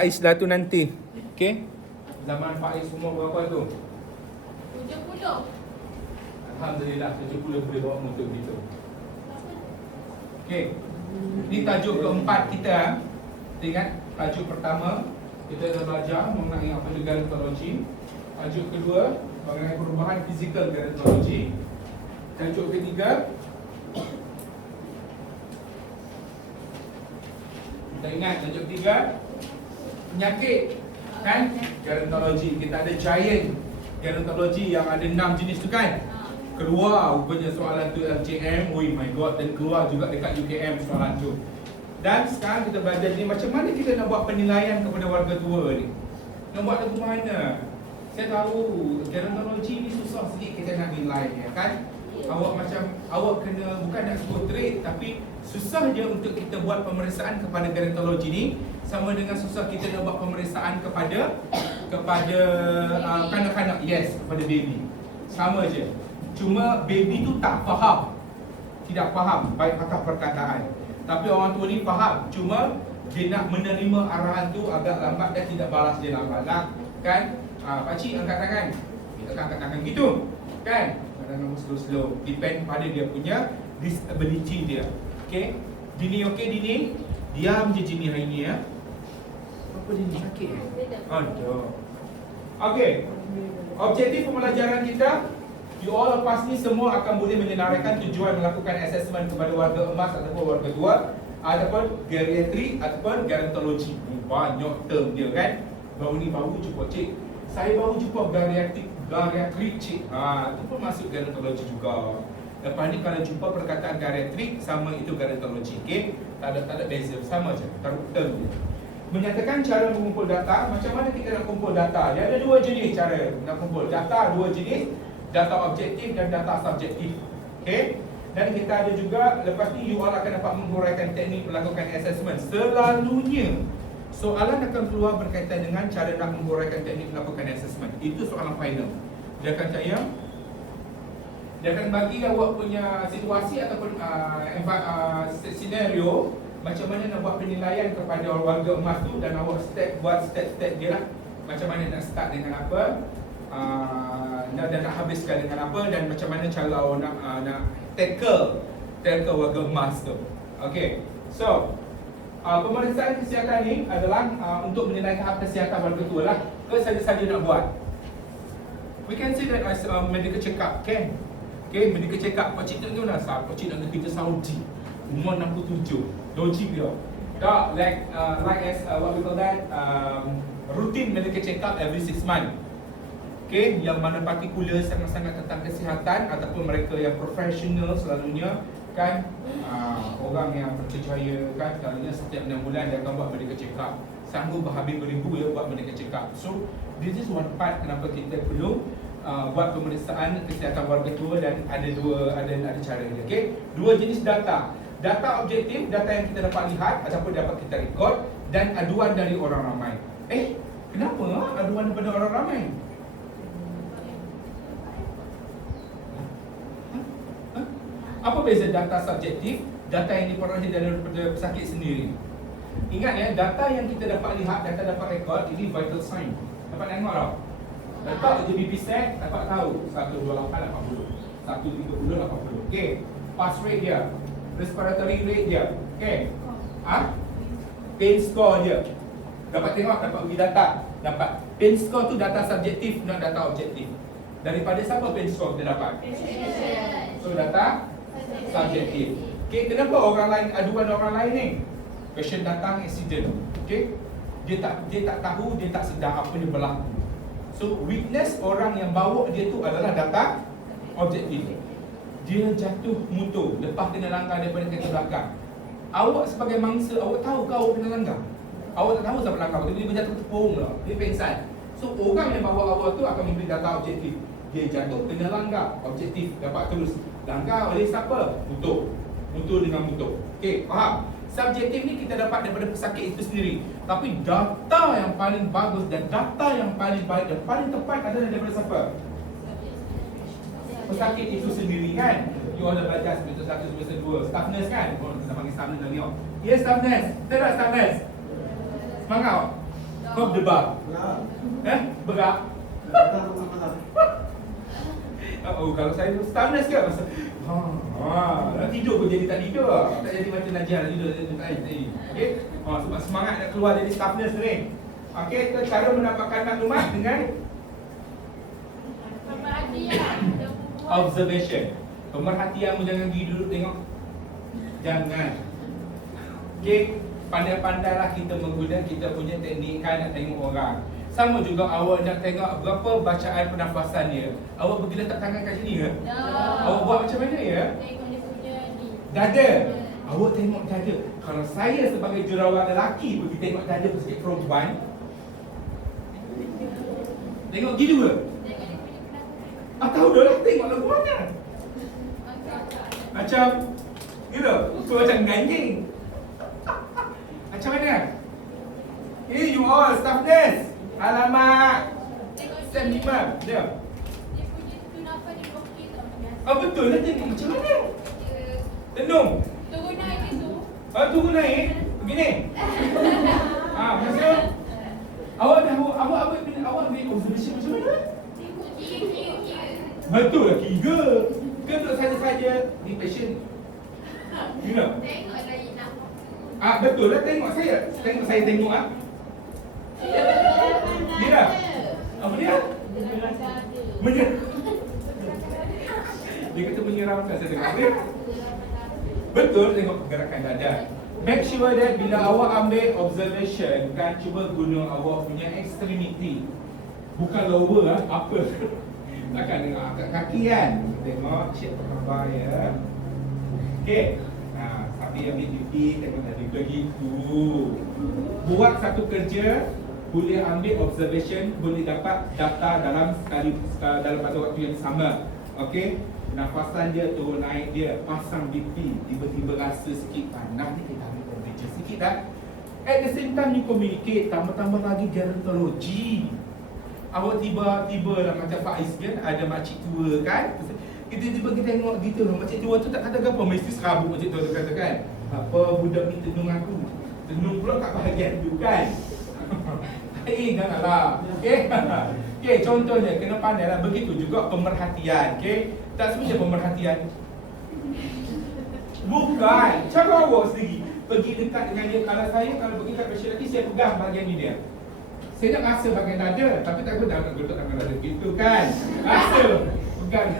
Faiz dah tu nanti. Okey. Zaman Faiz umur berapa tu? 70. Alhamdulillah 70 boleh bawa motor gitu. Okey. Ini tajuk keempat kita. Ingat tajuk pertama kita dah belajar mengenai apa itu gerontologi. Tajuk kedua mengenai perubahan fizikal gerontologi. Tajuk ketiga kita ingat tajuk ketiga penyakit kan gerontologi. Kita ada giant gerontologi yang ada 6 jenis tu kan. Keluar rupanya soalan tu LJM. Oh my god, dan keluar juga dekat UKM soalan tu. Dan sekarang kita belajar ni macam mana kita nak buat penilaian kepada warga tua ni. Nak buat lagu mana? Saya tahu gerontologi ni susah sikit kita nak nilai ya kan. Awak macam awak kena bukan nak sebut trade tapi susah je untuk kita buat pemeriksaan kepada gerontologi ni sama dengan susah kita nak buat pemeriksaan kepada kanak-kanak. Yes, kepada baby. Sama je. Cuma baby tu tak faham. Tidak faham baik patah perkataan. Tapi orang tua ni faham. Cuma dia nak menerima arahan tu agak lambat dan tidak balas dia lambat lah. Kan? Pakcik angkat tangan. Kita angkat tangan gitu. Kan? Kadang-kadang slow-slow. Depend pada dia punya disability dia. Okay? Dini okey Dini? Diam je Dini hari ni ya. Apa Dini sakit eh? Aduh. Okay. Objektif pembelajaran kita, you all lepas ni semua akan boleh menyenaraikan tujuan melakukan assessment kepada warga emas ataupun warga tua ataupun geriatrik ataupun gerontologi. Banyak term dia kan. Baru jumpa cik. Saya baru jumpa geriatrik cik. Itu pun masuk gerontologi juga. Lepas ni kalau jumpa perkataan geriatrik sama itu gerontologi. Okay? Tak ada beza, sama je. Taruh term dia. Menyatakan cara mengumpul data. Macam mana kita nak kumpul data? Dia ada dua jenis cara nak kumpul data. Dua jenis, data objektif dan data subjektif. Okay? Dan kita ada juga, lepas ni you all akan dapat menghuraikan teknik melakukan assessment. Selalunya soalan akan keluar berkaitan dengan cara nak menghuraikan teknik melakukan assessment. Itu soalan final. Dia akan bagi awak punya situasi ataupun senario macam mana nak buat penilaian kepada warga emas tu dan awak buat step-step dia lah. Macam mana nak start dengan apa, dan nak habiskan dengan apa, dan macam mana cara awak nak tackle warga emas tu. Okay, so pemeriksaan kesihatan ni adalah untuk menilai tahap kesihatan warga tua lah. Ke saja-saja nak buat. We can say that as medical check-up, kan? Okay, medical check-up. Pakcik tak tahu lah, pakcik nak kerja Saudi, umur 67. Logik dia. Tak, like as what we call that, routine medical check-up every 6 months. Okay, yang mana partikular sangat-sangat tentang kesihatan ataupun mereka yang profesional selalunya kan, orang yang berkejaya kan, selalunya setiap 6 bulan dia akan buat medical check-up. Sanggup berhabis beribu ya buat medical check-up. So, this is one part kenapa kita perlu buat pemeriksaan kesihatan warga tua dan ada cara dia. Okay, dua jenis data. Data objektif, data yang kita dapat lihat ataupun dapat kita rekod, dan aduan dari orang ramai. Kenapa aduan daripada orang ramai? Apa beza data subjektif, data yang diperolehi daripada pesakit sendiri? Ingat ya, data yang kita dapat lihat, data dapat rekod, ini vital sign. Dapat tengok tau. Letak je BP set, dapat tahu 128 80, 130 80. Okay, pass rate dia, respiratory rate dia. Okay, pain score dia. Dapat tengok, dapat bagi data. Dapat pain score tu data subjektif, not data objektif. Daripada siapa pain score kita dapat? So data subjektif. Okay, kenapa orang lain aduan orang lain ni? Patient datang accident. Okay, dia tak tahu, dia tak sedar apa yang berlaku. So witness orang yang bawa dia tu adalah data objektif. Dia jatuh motor, lepas kena langgar daripada kereta belakang. Awak sebagai mangsa, awak tahu ke awak kena langgar? Awak tak tahu siapa langgar, dia jatuh tepung lah, dia pengsan. So orang yang bawa awak tu akan memberi data objektif. Dia jatuh, kena langgar, objektif, dapat terus. Langgar oleh siapa? Motor dengan motor. Okay, faham? Subjektif ni kita dapat daripada pesakit itu sendiri. Tapi data yang paling bagus dan data yang paling baik dan paling tepat adalah daripada siapa? Pesakit itu sendiri kan. You all dah belajar semester 1, semester 2. Staff nurse kan? Oh, kita panggil staff nurse tadi. Yes, staff nurse. Betul tak staff nurse? Semangat. Kau berdebar. Berak. Oh, kalau saya staffness ke masa nak tidur pun jadi tak tidur. Tak jadi macam Najah nak tidur tadi. Okey. Sebab semangat nak keluar dari staffness ni. Okey, kita cara mendapatkan maklumat dengan Pemerhatian. observation. Pemerhatianmu jangan pergi duduk tengok. Jangan. Okey, pandai-pandailah kita menggunakan kita punya teknik kan nak tengok orang. Sama juga awak nak tengok berapa bacaan pernafasan dia. Awak pergi letak tangan kat sini ke? Awak buat macam mana ya? Tengok dia punya ni. Dada. Awak tengok dada. Kalau saya sebagai jururawat lelaki pergi tengok dada sikit perempuan, tengok gitu ke? Tengok dia punya penafasan. Tahu dah lah, tengok lagu mana. Macam gitu. Tu macam ganjing. Macam mana? You all staff nurse. Alamak. Tengok Sam dia. Imam. Dia. Dia punya penafasan dia okey tau biasa. Betul lah, tengok macam mana. Dia Tenung. turun naik dia tu. Tunggu naik. Begini. Maksud awak ambil observation macam mana? Tengok kira. Betul lah kira. Ke untuk saja-saja ni patient. You know? Tengok lagi nampak. Betul lah, tengok saya. Tengok saya tengok Dia dah. Apa dia? Menyerang. Dia kata menyeramkan saya tengok. Dia. Betul tengok pergerakan dada. Make sure that bila awak ambil observation kan, cuba guna awak punya extremity. Bukan lower apa. Takkan tengok kat kaki kan. Tengok shape perkembar ya. Okey. Tapi ambil pipi, tengok tadi begitu. Buat satu kerja, boleh ambil observation, boleh dapat data dalam pada waktu yang sama. Okey. Nafasan dia turun naik dia, pasang BP, tiba-tiba rasa sikit panas ni, kita ambil temperature sikit dah. At the same time you communicate, tambah-tambah lagi gerontologi. Awak tiba-tiba lah macam Faiz kan, ada makcik tua kan. Kita tiba kita tengok gitu, makcik tua tu tak kata apa, mesti serabut makcik tua tu kata kan. Apa budak ni tenung aku. Tenung pula kat bahagian tu kan. Janganlah. Okey. Okey, contohnya kena pandailah begitu juga pemerhatian, okey. Tak semuanya pemerhatian. Bukan, cara awak sendiri pergi dekat dengan dia. Kalau pergi kat pasien lelaki, saya pegang bahagian ni dia. Saya nak rasa bahagian dada, tapi tak guna nak duduk tangan dada gitu kan. Rasa, pegang.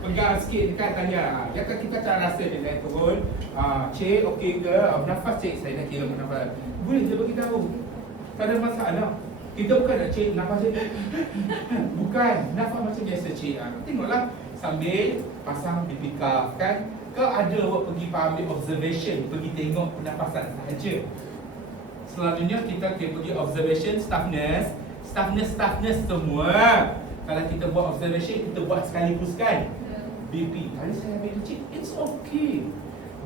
Pegang sikit kan, tanya. Ya kan kita cara rasa dia naik turun. Cik, okey ke? Bernafas cik, saya nak kira bernafas. Boleh je bagi tahu. Tak ada masalah. Kita bukan nak cik nafas cik. Bukan, nafas macam biasa cik. Tengoklah sambil pasang BP cuff kan. Ke ada awak pergi ambil observation, pergi tengok pernafasan sahaja. Selalunya kita pergi observation staff nurse semua. Kalau kita buat observation, kita buat sekaligus kan. BP, tadi saya ambil tu cik, it's okay.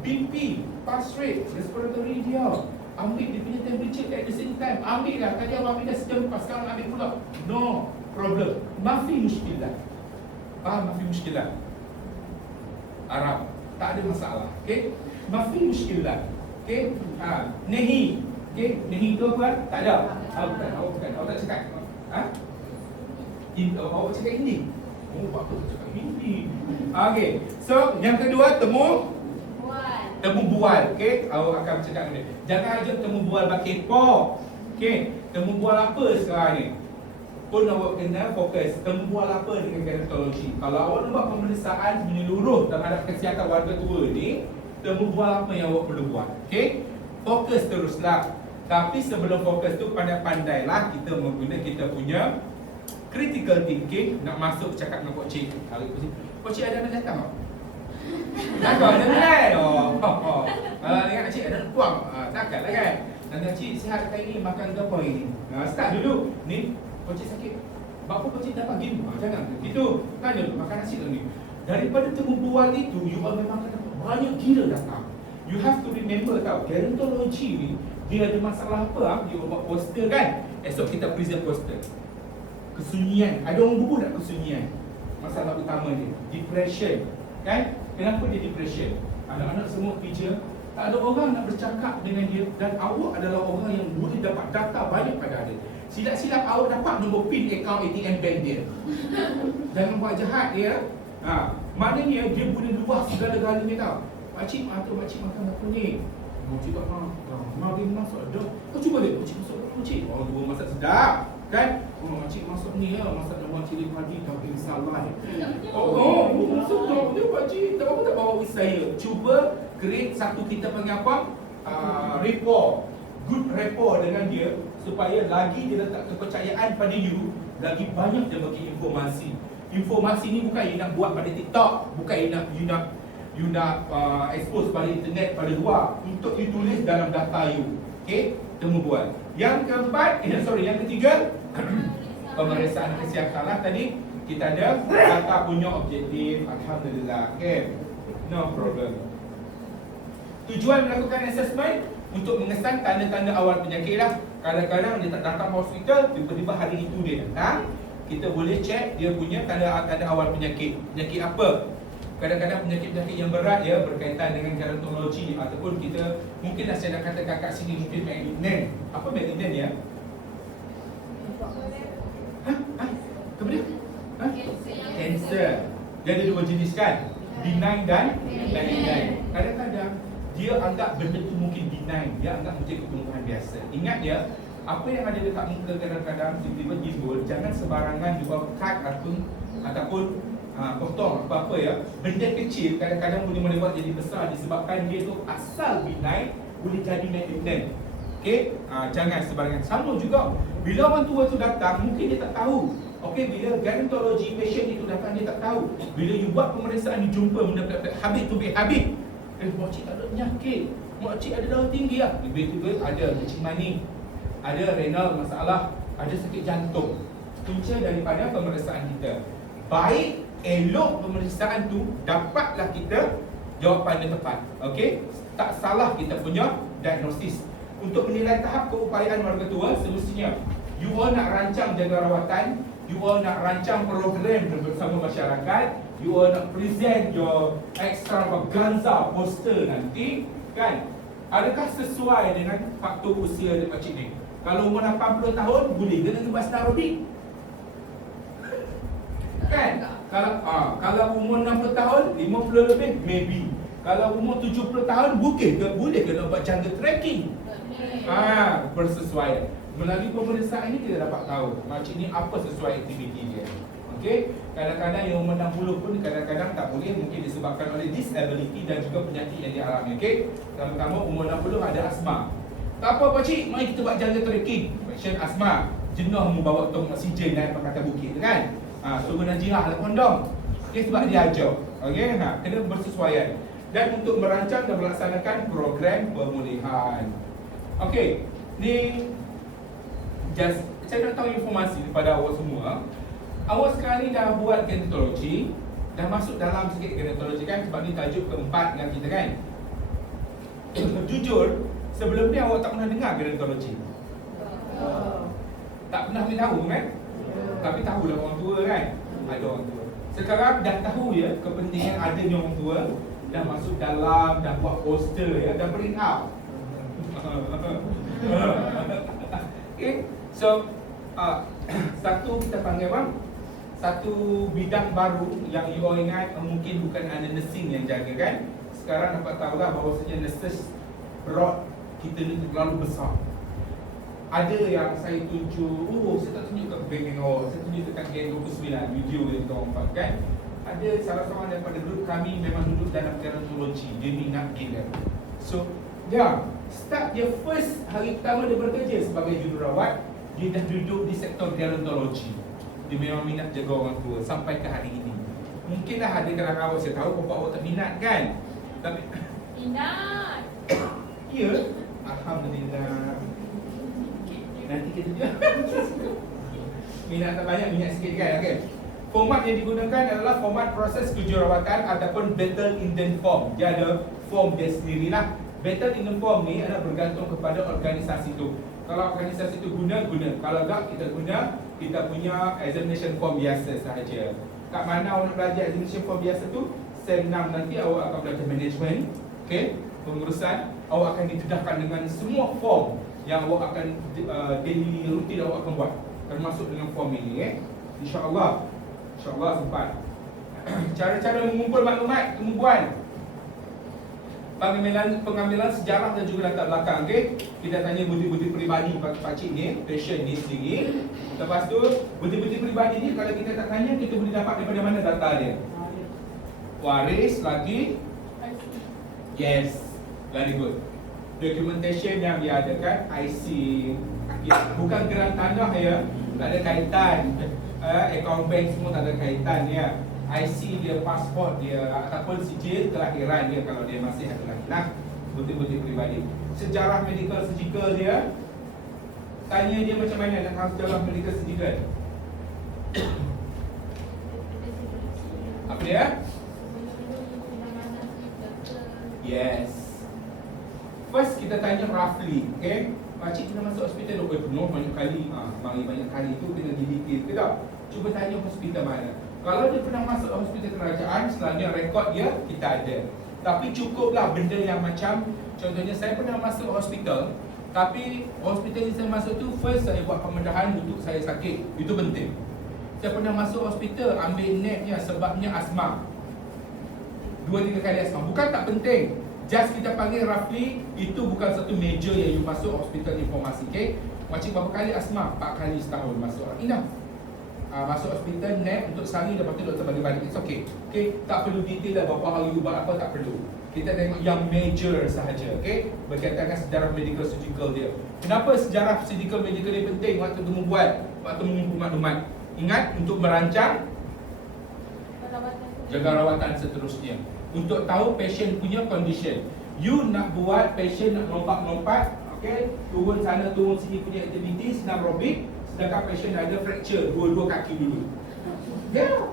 BP, pulse rate, respiratory dia, ambil dia punya temperature at the same time. Ambil lah, tadi awak ambil dah sejam lepas, sekarang ambil pula. No problem. Mafi muskilah. Faham mafi muskilah? Arab, tak ada masalah. Okay? Mafi muskilah. Okay? Nehi. Okay? Nehi tu apa? Tak ada. Bukan. Awak tak cakap. Awak cakap Hindi. Oh, apa tu cakap Hindi? Okay. So, yang kedua, temu bual. Okay? Awak akan cakap ni. Jangan aja temu bual bakepo. Okay? Temu bual apa sekarang ni? Pun awak kena fokus. Temu bual apa dengan gerontologi? Kalau awak nak buat pemeriksaan menyeluruh terhadap kesihatan warga tua ni, temu bual apa yang awak perlu buat? Okay? Fokus teruslah. Tapi sebelum fokus tu, pandai-pandailah kita menggunakan kita punya critical thinking. Nak masuk cakap dengan Pak Cik. Kalau Pak Cik ada nak datang tak? Takkan ada kan? Dengan Cik ada puang. Takkan lah kan? Nanti Cik sihat kali ni, makan ke apa ini? Start dulu. Ni, Pak Cik sakit. Bapa Pak Cik dapat gini? Jangan. Gitu. Tanya dulu, makan nasi dulu ni. Daripada temu bual itu, you all memang kena banyak gila datang. You have to remember tau, gerontologi ni, dia ada masalah apa? Dia buat poster kan? Esok kita present poster. Kesunyian. Ada orang bubuh tak kesunyian? Masalah utama dia. Depression. Kan? Kenapa dia depression? Anak-anak semua kerja, Tak ada orang nak bercakap dengan dia, dan awak adalah orang yang boleh dapat data banyak pada dia. Silap-silap awak dapat nombor PIN akaun ATM bank dia. Jangan buat jahat dia. Maknanya dia boleh luas segala-galanya tau. Pakcik, makcik makan apa ni? Makcik tak mari masak dah. Kau cuba dia, makcik masak apa makcik? Oh, dua masak sedap. Kan? Oh, makcik masak ni ya, masak dalam cili padi tapi salah. Masak tak dia pakcik. Tak apa tak bawa with saya. Cuba create satu, kita panggil apa? Rapport. Good rapport dengan dia, supaya lagi dia letak kepercayaan pada you, lagi banyak dia bagi informasi. Informasi ni bukan you nak buat pada TikTok, bukan you nak expose pada internet pada luar, untuk you tulis dalam data you. Okey, temu buat. Yang keempat, yang ketiga, pemeriksaan kesihatan lah. Tadi kita ada data punya objektif, alhamdulillah. Okey, no problem. Tujuan melakukan assessment untuk mengesan tanda-tanda awal penyakit lah. Kadang-kadang dia tak datang hospital, tiba-tiba hari itu dia datang, kita boleh check dia punya tanda-tanda awal penyakit. Penyakit apa? Kadang-kadang penyakit-penyakit yang berat ya, berkaitan dengan gerontologi, ataupun kita, mungkinlah saya nak kata kakak sini mungkin malignant. Apa malignant ya? Kemudian? Cancer. Dia ada dua jenis kan? Benign dan malignant. Kadang-kadang dia anggap benda tu mungkin benign, dia anggap macam ketumbuhan biasa. Ingat ya, apa yang ada dekat muka kadang-kadang tiba-tiba timbul, jangan sembarangan juga cut ataupun potong apa-apa ya. Benda kecil kadang-kadang boleh melewat jadi besar disebabkan dia tu asal benign boleh jadi malignant. Okey, jangan sembarangan. Sama juga bila orang tua tu datang, mungkin dia tak tahu. Okey, bila gerontologi patient itu datang, dia tak tahu. Bila you buat pemeriksaan, you jumpa benda habis tu habis. Makcik tak ada penyakit, makcik ada darah tinggi lah. Tiba-tiba ada kencing manis, ada renal masalah, ada sakit jantung. Punca daripada pemeriksaan kita. Baik elok pemeriksaan tu, dapatlah kita jawapan yang tepat. Okey, tak salah kita punya diagnosis. Untuk menilai tahap keupayaan warga tua, semestinya you all nak rancang jaga rawatan, you all nak rancang program bersama masyarakat, you all nak present your extravaganza poster nanti, kan? Adakah sesuai dengan faktor usia dia pakcik ni? Kalau umur 80 tahun, boleh ke dengan bahasa aerobik? Kan? Kalau umur 60 tahun, 50 lebih, maybe. Kalau umur 70 tahun, boleh ke nak buat jungle trekking? Bersesuaian. Melalui pemeriksaan ini kita dapat tahu makcik ni apa sesuai aktiviti dia. Okey, kadang-kadang yang umur 60 pun kadang-kadang tak boleh, mungkin disebabkan oleh disability dan juga penyakit yang dialami. Okey, pertama umur 60 ada asma. Tak apa pakcik, mari kita buat jungle trekking. Pasien asma, jenuh membawa tong oksigen naik ke atas bukit kan? Suruh Najihah lah kondom. Okey, sebab dia ajar. Okey, kena bersesuaian. Dan untuk merancang dan melaksanakan program pemulihan. Okey, ni saya nak tahu informasi daripada awak semua. Awak sekarang ni dah buat gerontologi, dah masuk dalam sikit gerontologi kan, sebab ni tajuk keempat dengan kita kan. Jujur, sebelum ni awak tak pernah dengar gerontologi. Tak pernah tahu kan? Tapi tahu dah orang tua kan? Ada orang tua. Sekarang dah tahu ya kepentingan adanya orang tua, dah masuk dalam, dah buat poster ya, dah print out. Okay, so satu kita panggil apa? Satu bidang baru yang you all ingat mungkin bukan ada nursing yang jaga kan? Sekarang dapat tahulah bahawasanya nurses berat kita ni terlalu besar. Ada yang saya tunjuk, saya tak tunjuk kat geng awak, saya tunjuk dekat geng 29 video yang kita orang buat kan? Ada salah seorang daripada grup kami memang duduk dalam gerontologi, dia minat gila. So, start dia first hari pertama dia bekerja sebagai jururawat, dia dah duduk di sektor gerontologi. Dia memang minat jaga orang tua sampai ke hari ini. Mungkinlah ada kalangan awak, saya tahu bapak awak tak minat kan? Tapi Minat. ya, alhamdulillah. Nanti kita minat tak banyak, minat sikit kan? Okay. Format yang digunakan adalah format proses kejururawatan ataupun battle indent form. Dia ada form dia sendirilah. Battle indent form ni adalah bergantung kepada organisasi tu. Kalau organisasi tu guna. Kalau tak, kita guna kita punya examination form biasa sahaja. Kat mana awak nak belajar examination form biasa tu? Sem 6 nanti awak akan belajar management. Okay? pengurusan, awak akan didedahkan dengan semua form yang awak akan daily rutin awak akan buat, termasuk dengan form ini. InsyaAllah sempat. Cara-cara mengumpul maklumat, tumbuhan, pengambilan sejarah dan juga latar belakang. Okay? Kita tanya bukti-bukti peribadi pakcik ni, passion ni sendiri. Lepas tu, bukti-bukti peribadi ni kalau kita tak tanya, kita boleh dapat daripada mana data dia? Waris lagi? Yes, very good. Documentation yang dia adakan, IC, bukan geran tanah ya, tak ada kaitan. Account bank semua tak ada kaitan ya. IC dia, pasport dia, ataupun sijil kelahiran dia kalau dia masih ada lagi. Nah, bukti-bukti peribadi. Sejarah medical surgical dia, tanya dia macam mana nak tahu sejarah medical surgical. Apa dia? Yes. First kita tanya roughly, okay? Pakcik kena masuk hospital penuh banyak kali. Banyak kali tu kena detail ke tak? Cuba tanya hospital mana. Kalau dia pernah masuk hospital kerajaan, selanjutnya rekod dia kita ada. Tapi cukuplah benda yang macam, contohnya saya pernah masuk hospital, tapi hospital yang saya masuk tu first saya buat pembedahan untuk saya sakit. Itu penting. Saya pernah masuk hospital ambil netnya sebabnya asma. 2-3 kali asma. Bukan tak penting. Just kita panggil roughly, itu bukan satu major yang you masuk hospital informasi. Okay? Macam berapa kali asma? 4 kali setahun masuk. Enough. Masuk hospital net untuk sehari, lepas tu doktor balik-balik. It's okay. Okay? Tak perlu detail lah berapa hari ubat apa, tak perlu. Kita tengok yang major sahaja. Okay? Berkaitan dengan sejarah medical surgical dia. Kenapa sejarah surgical medical dia penting waktu tu membuat, waktu mengumpul maklumat? Ingat, untuk merancang jaga rawatan seterusnya. Untuk tahu patient punya condition. You nak buat patient nak lompat-lompat, okay? Turun sana, turun sini punya activity, senam aerobik. Sedangkan patient ada fracture dua-dua kaki dulu. Ya,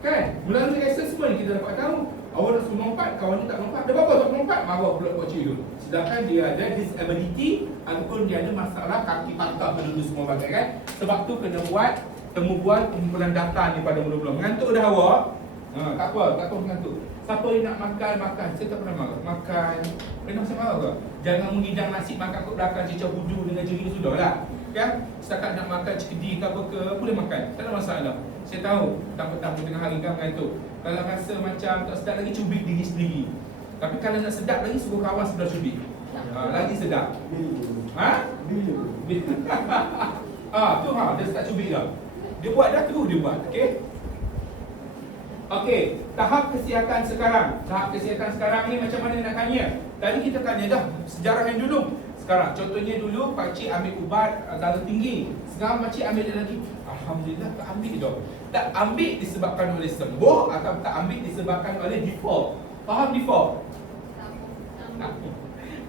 kan? Melalui assessment kita dapat tahu. Awak nak suruh lompat, kawan ni tak lompat. Dia apa tak lompat? Marah pula coach you. Sedangkan dia ada disability ataupun dia ada masalah kaki patah dulu semua bagai kan. Sebab tu kena buat temubual pengumpulan data ni pada mula-mula. Mengantuk dah awak? Tak apa mengantuk. Siapa yang nak makan? Saya tak pernah makan. Pernah saya marah ke? Jangan mengidang nasi makan kat belakang cicak budu dengan jeri sudah lah. Kan? Setakat nak makan cikedi ke apa ke, boleh makan. Tak ada masalah. Saya tahu, takut-takut tengah hari kan mengantuk. Kalau rasa macam tak sedap lagi, cubit diri sendiri. Tapi kalau nak sedap lagi, suruh kawan sebelah cubit. Lagi sedap. Tu dia start cubit dah. Dia buat dah tu, dia buat. Okay? Okey, tahap kesihatan sekarang. Tahap kesihatan sekarang ni macam mana nak tanya? Tadi kita tanya dah sejarah yang dulu. Sekarang contohnya dulu pakcik ambil ubat darah tinggi. Sekarang pakcik ambil dia lagi. Alhamdulillah tak ambil dah. Tak ambil disebabkan oleh sembuh atau tak ambil disebabkan oleh default. Faham default?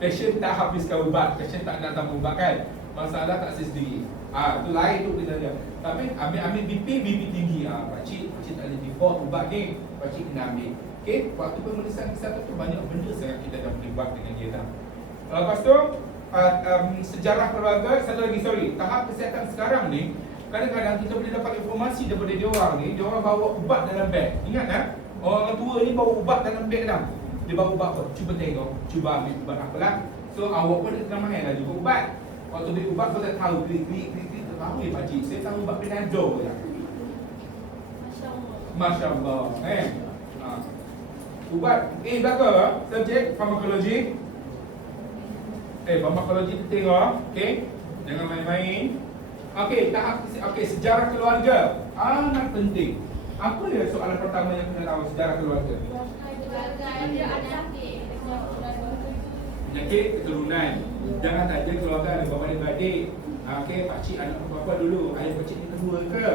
Pasien tak habiskan ubat, pasien tak nak tambah ubat kan? Masalah tak sendiri. Tu lain tu kita dia. Tapi ambil BP tinggi. Pakcik tak ada default ubat ni. Pakcik kena ambil. Okey, waktu pemeriksaan kesihatan tu banyak benda sangat kita dah boleh buat dengan dia dah. Lepas tu sejarah keluarga, satu lagi tahap kesihatan sekarang ni, kadang-kadang kita boleh dapat informasi daripada dia orang ni, dia orang bawa ubat dalam beg. Ingat tak? Orang tua ni bawa ubat dalam beg dah. Dia bawa ubat apa? Cuba tengok, cuba ambil ubat apalah. So awak pun kena mahir lah juga ubat. Waktu beli ubat kau tak tahu, klik, tak tahu ya pakcik. Saya tahu ubat Panadol je. Masya Allah. Ubat, belakang subjek farmakologi. Farmakologi tu tengok, okey. Jangan main-main. Okey, sejarah keluarga. Amat penting. Apa dia soalan pertama yang kena tahu sejarah keluarga? Penyakit keturunan. Jangan saja keluarga ada bapa dan adik. Okey, pakcik anak apa dulu? Ayah pakcik ni kedua ke?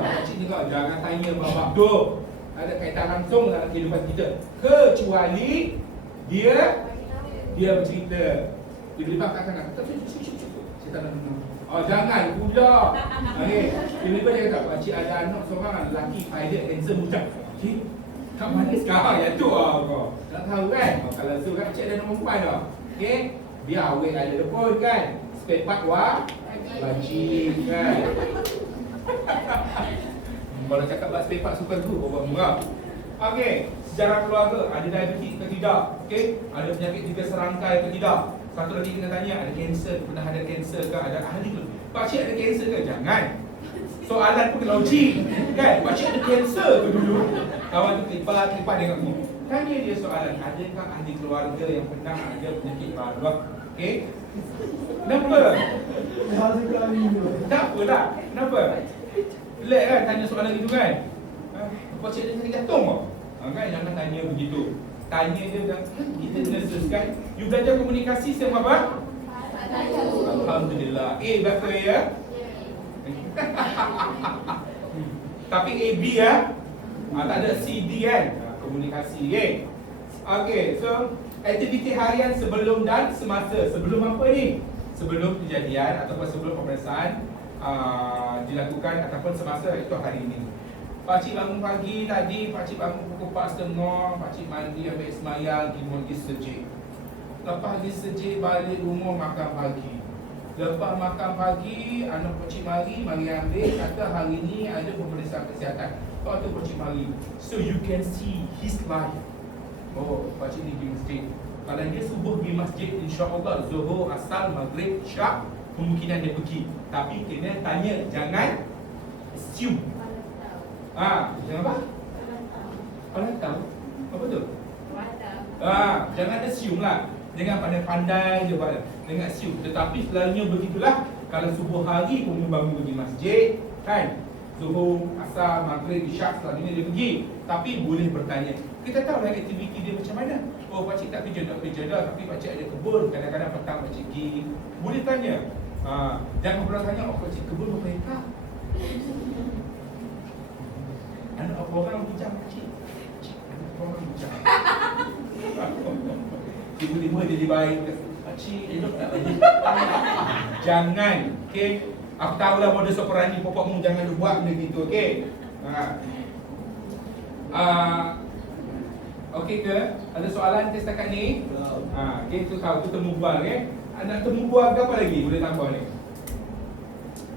Pakcik ni kau jangan tanya bapa tu. Ada kaitan langsung dalam kehidupan kita. Kecuali dia bercerita. Tiba-tiba katakan aku saya tak nak dengar. Jangan pula. Okey, tiba-tiba dia kata pakcik ada anak seorang lelaki pilot handsome budak. Okey. Kat mana sekarang ya tu kau? Tak tahu kan? Kalau tu kan pakcik ada nombor perempuan dah. Okey. Biar awet ada telefon kan. Spare part wajib kan. Kalau cakap buat spare part suka tu, orang murah. Okey, sejarah keluarga, ada diabetes ke tidak, okey? Ada penyakit tiga serangkai ke tidak. Satu lagi kena tanya, ada kanser, pernah ada kanser ke? Ada ahli tu. Pakcik ada kanser ke? Jangan. Soalan pun logik, kan? Pakcik ada kanser ke dulu? Kawan tu kelipar dengan aku. Tanya dia soalan, adakah ahli keluarga yang pernah ada penyakit baru? Okey? Kenapa? Tak apalah. Kenapa? Pelik kan tanya soalan gitu kan? Pakcik dia sakit jantung ke? Kan jangan tanya begitu. Tanya dia dan kita nurses kan. You belajar komunikasi sama apa? Alhamdulillah. A berapa ya? Tapi A B ya. Tak ada C D kan? Komunikasi okey. So aktiviti harian sebelum dan semasa. Sebelum apa ni? Sebelum kejadian ataupun sebelum pemeriksaan dilakukan ataupun semasa itu hari ini. Pakcik bangun pagi tadi, pakcik bangun pukul 4.30, pakcik mandi ambil semayang, pergi sejik. Lepas pergi sejik balik rumah makan pagi. Lepas makan pagi, anak pakcik mari ambil, kata hari ni ada pemeriksaan kesihatan. Lepas tu pakcik mari. So you can see his life. Oh, pakcik ni pergi masjid. Kalau dia subuh pergi masjid, insya-Allah Zuhur, Asar, Maghrib, Isyak, kemungkinan dia pergi. Tapi kena tanya, jangan assume. Jangan apa? Kalau tahu, apa tu? Jangan assume lah. Jangan pandai-pandai je buat. Jangan assume. Tetapi selalunya begitulah. Kalau subuh hari pun bangun pergi masjid, kan? Zuhur, Asar, Maghrib, Isyak, selalunya dia pergi. Tapi boleh bertanya. Kita tahu lah aktiviti dia macam mana. Oh, pakcik tak kerja dah. Tapi pakcik ada kebun. Kadang-kadang petang pakcik pergi. Boleh tanya. Jangan pernah tanya, oh pakcik kebun berapa ekar? Anak orang bujang pakcik. Anak orang bujang. Tiba-tiba dia baik. Pakcik, elok tak lagi? Jangan. Okay? Aku tahulah modus operandi pokokmu jangan buat benda gitu. Okay? Okey ke? Ada soalan ke setakat ni? Okay, tu tahu, tu temu bual nak temu bual ke apa lagi boleh tambah ni?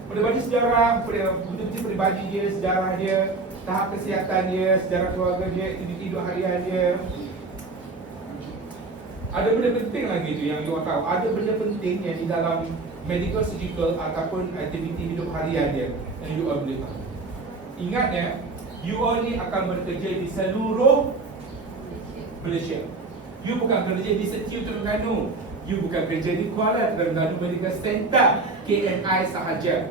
Peribadi sejarah, benda-benda peribadi dia, sejarah dia, tahap kesihatan dia, sejarah keluarga dia, aktiviti hidup harian dia. Ada benda penting lagi tu yang you tahu. Ada benda penting yang di dalam medical surgical ataupun aktiviti hidup harian dia yang you all boleh tahu. Ingat ya, you all ni akan bekerja di seluruh Malaysia. You bukan kerja di Setiu Terengganu. You bukan kerja di Kuala Terengganu Medical Center, KMI sahaja.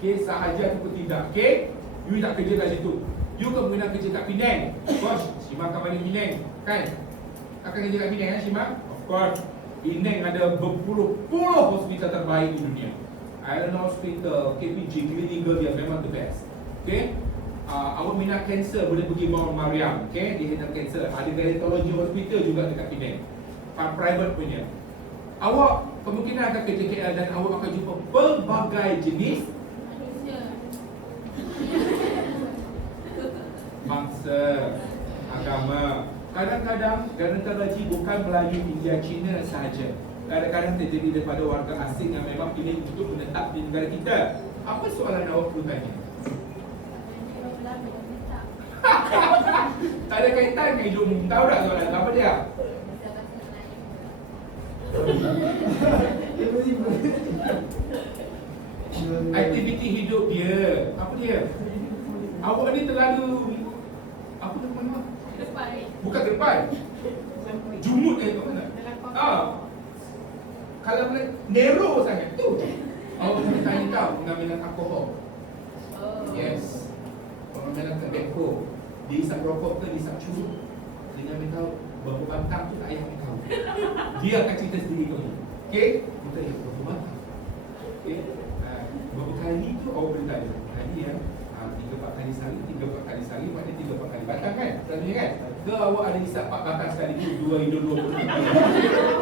Okay, sahaja tu tidak. Okay, you tak kerja kat situ. You kemungkinan kerja kat Penang. Of course, Shima akan balik Penang, kan? Akan kerja kat Penang kan Shima? Of course. Penang ada berpuluh-puluh hospital terbaik di dunia. Iron Hospital, KPG, Gleneagle dia memang the best. Okay? Awak minat kanser boleh pergi Mount Mariam, okay? Dia handle kanser. Ada gynecology hospital juga dekat Penang, private punya. Awak kemungkinan akan kerja KL dan awak akan jumpa pelbagai jenis bangsa, agama. Kadang-kadang gynecology bukan Melayu, India, Cina sahaja. Kadang-kadang terjadi daripada warga asing yang memang pilih untuk menetap di negara kita. Apa soalan awak perlu tanya? Tak ada kaitan dengan hidupmu. Tahu tak soalan apa dia? Aktiviti hidup dia. Apa dia? Awak ni terlalu apa nama? Bukan ke depan. Jumut ke mana? Kalau narrow sangat tu. Awak kena tanya tahu pengambilan alkohol. Yes. Pengambilan tobacco. Dia isap rokok ke, dia isap curut. Dia nak tahu berapa batang tu tak payah tahu. Dia akan cerita sendiri kamu. Okey? Kita lihat berapa batang. Okey? Berapa kali tu awak boleh tanya. Tadi ya, 3-4 kali sehari, 3-4 kali sehari, maknanya 3-4 kali batang kan? Selalunya kan? Ke awak ada isap 4 batang sekali tu, 2 hidung 2 perut.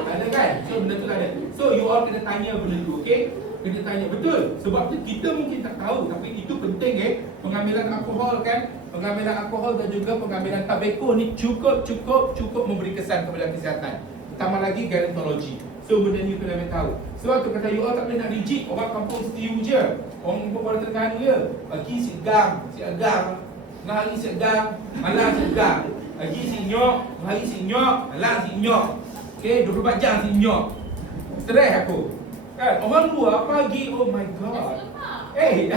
Ada kan? So benda tu ada. So you all kena tanya benda tu, okey? Kena tanya betul. Sebab tu kita mungkin tak tahu, tapi itu penting pengambilan alkohol kan? Pengambilan alkohol dan juga pengambilan tobacco ni cukup memberi kesan kepada kesihatan. Tambah lagi gynecology. So benda ni kena tahu. Sebab tu kata you all tak boleh nak rigid. Orang kampung Setiu je. Orang Kuala Terengganu je. Pagi si gang, si agang. Tengah hari si agang, malam si agang. Lagi si nyok, hari si nyok, malam si nyok. Okay, 24 jam si nyok. Stres aku. Kan, orang luar pagi, oh my god. Eh,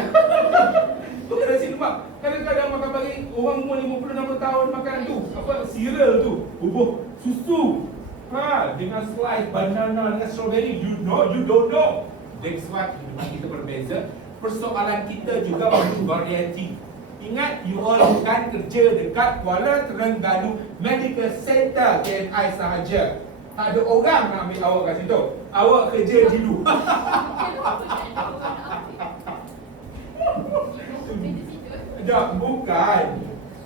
bukan nasi lemak. Kadang-kadang makan pagi, orang umur 50-60 tahun makan tu. Apa, cereal tu. Bubuh susu. Ha, dengan slice banana, dengan strawberry. You know, you don't know. That's why kehidupan kita berbeza. Persoalan kita juga perlu variety. Ingat, you all bukan kerja dekat Kuala Terengganu Medical Center KMI sahaja. Tak ada orang nak ambil awak kat situ. Awak kerja di luar. Tak, bukan.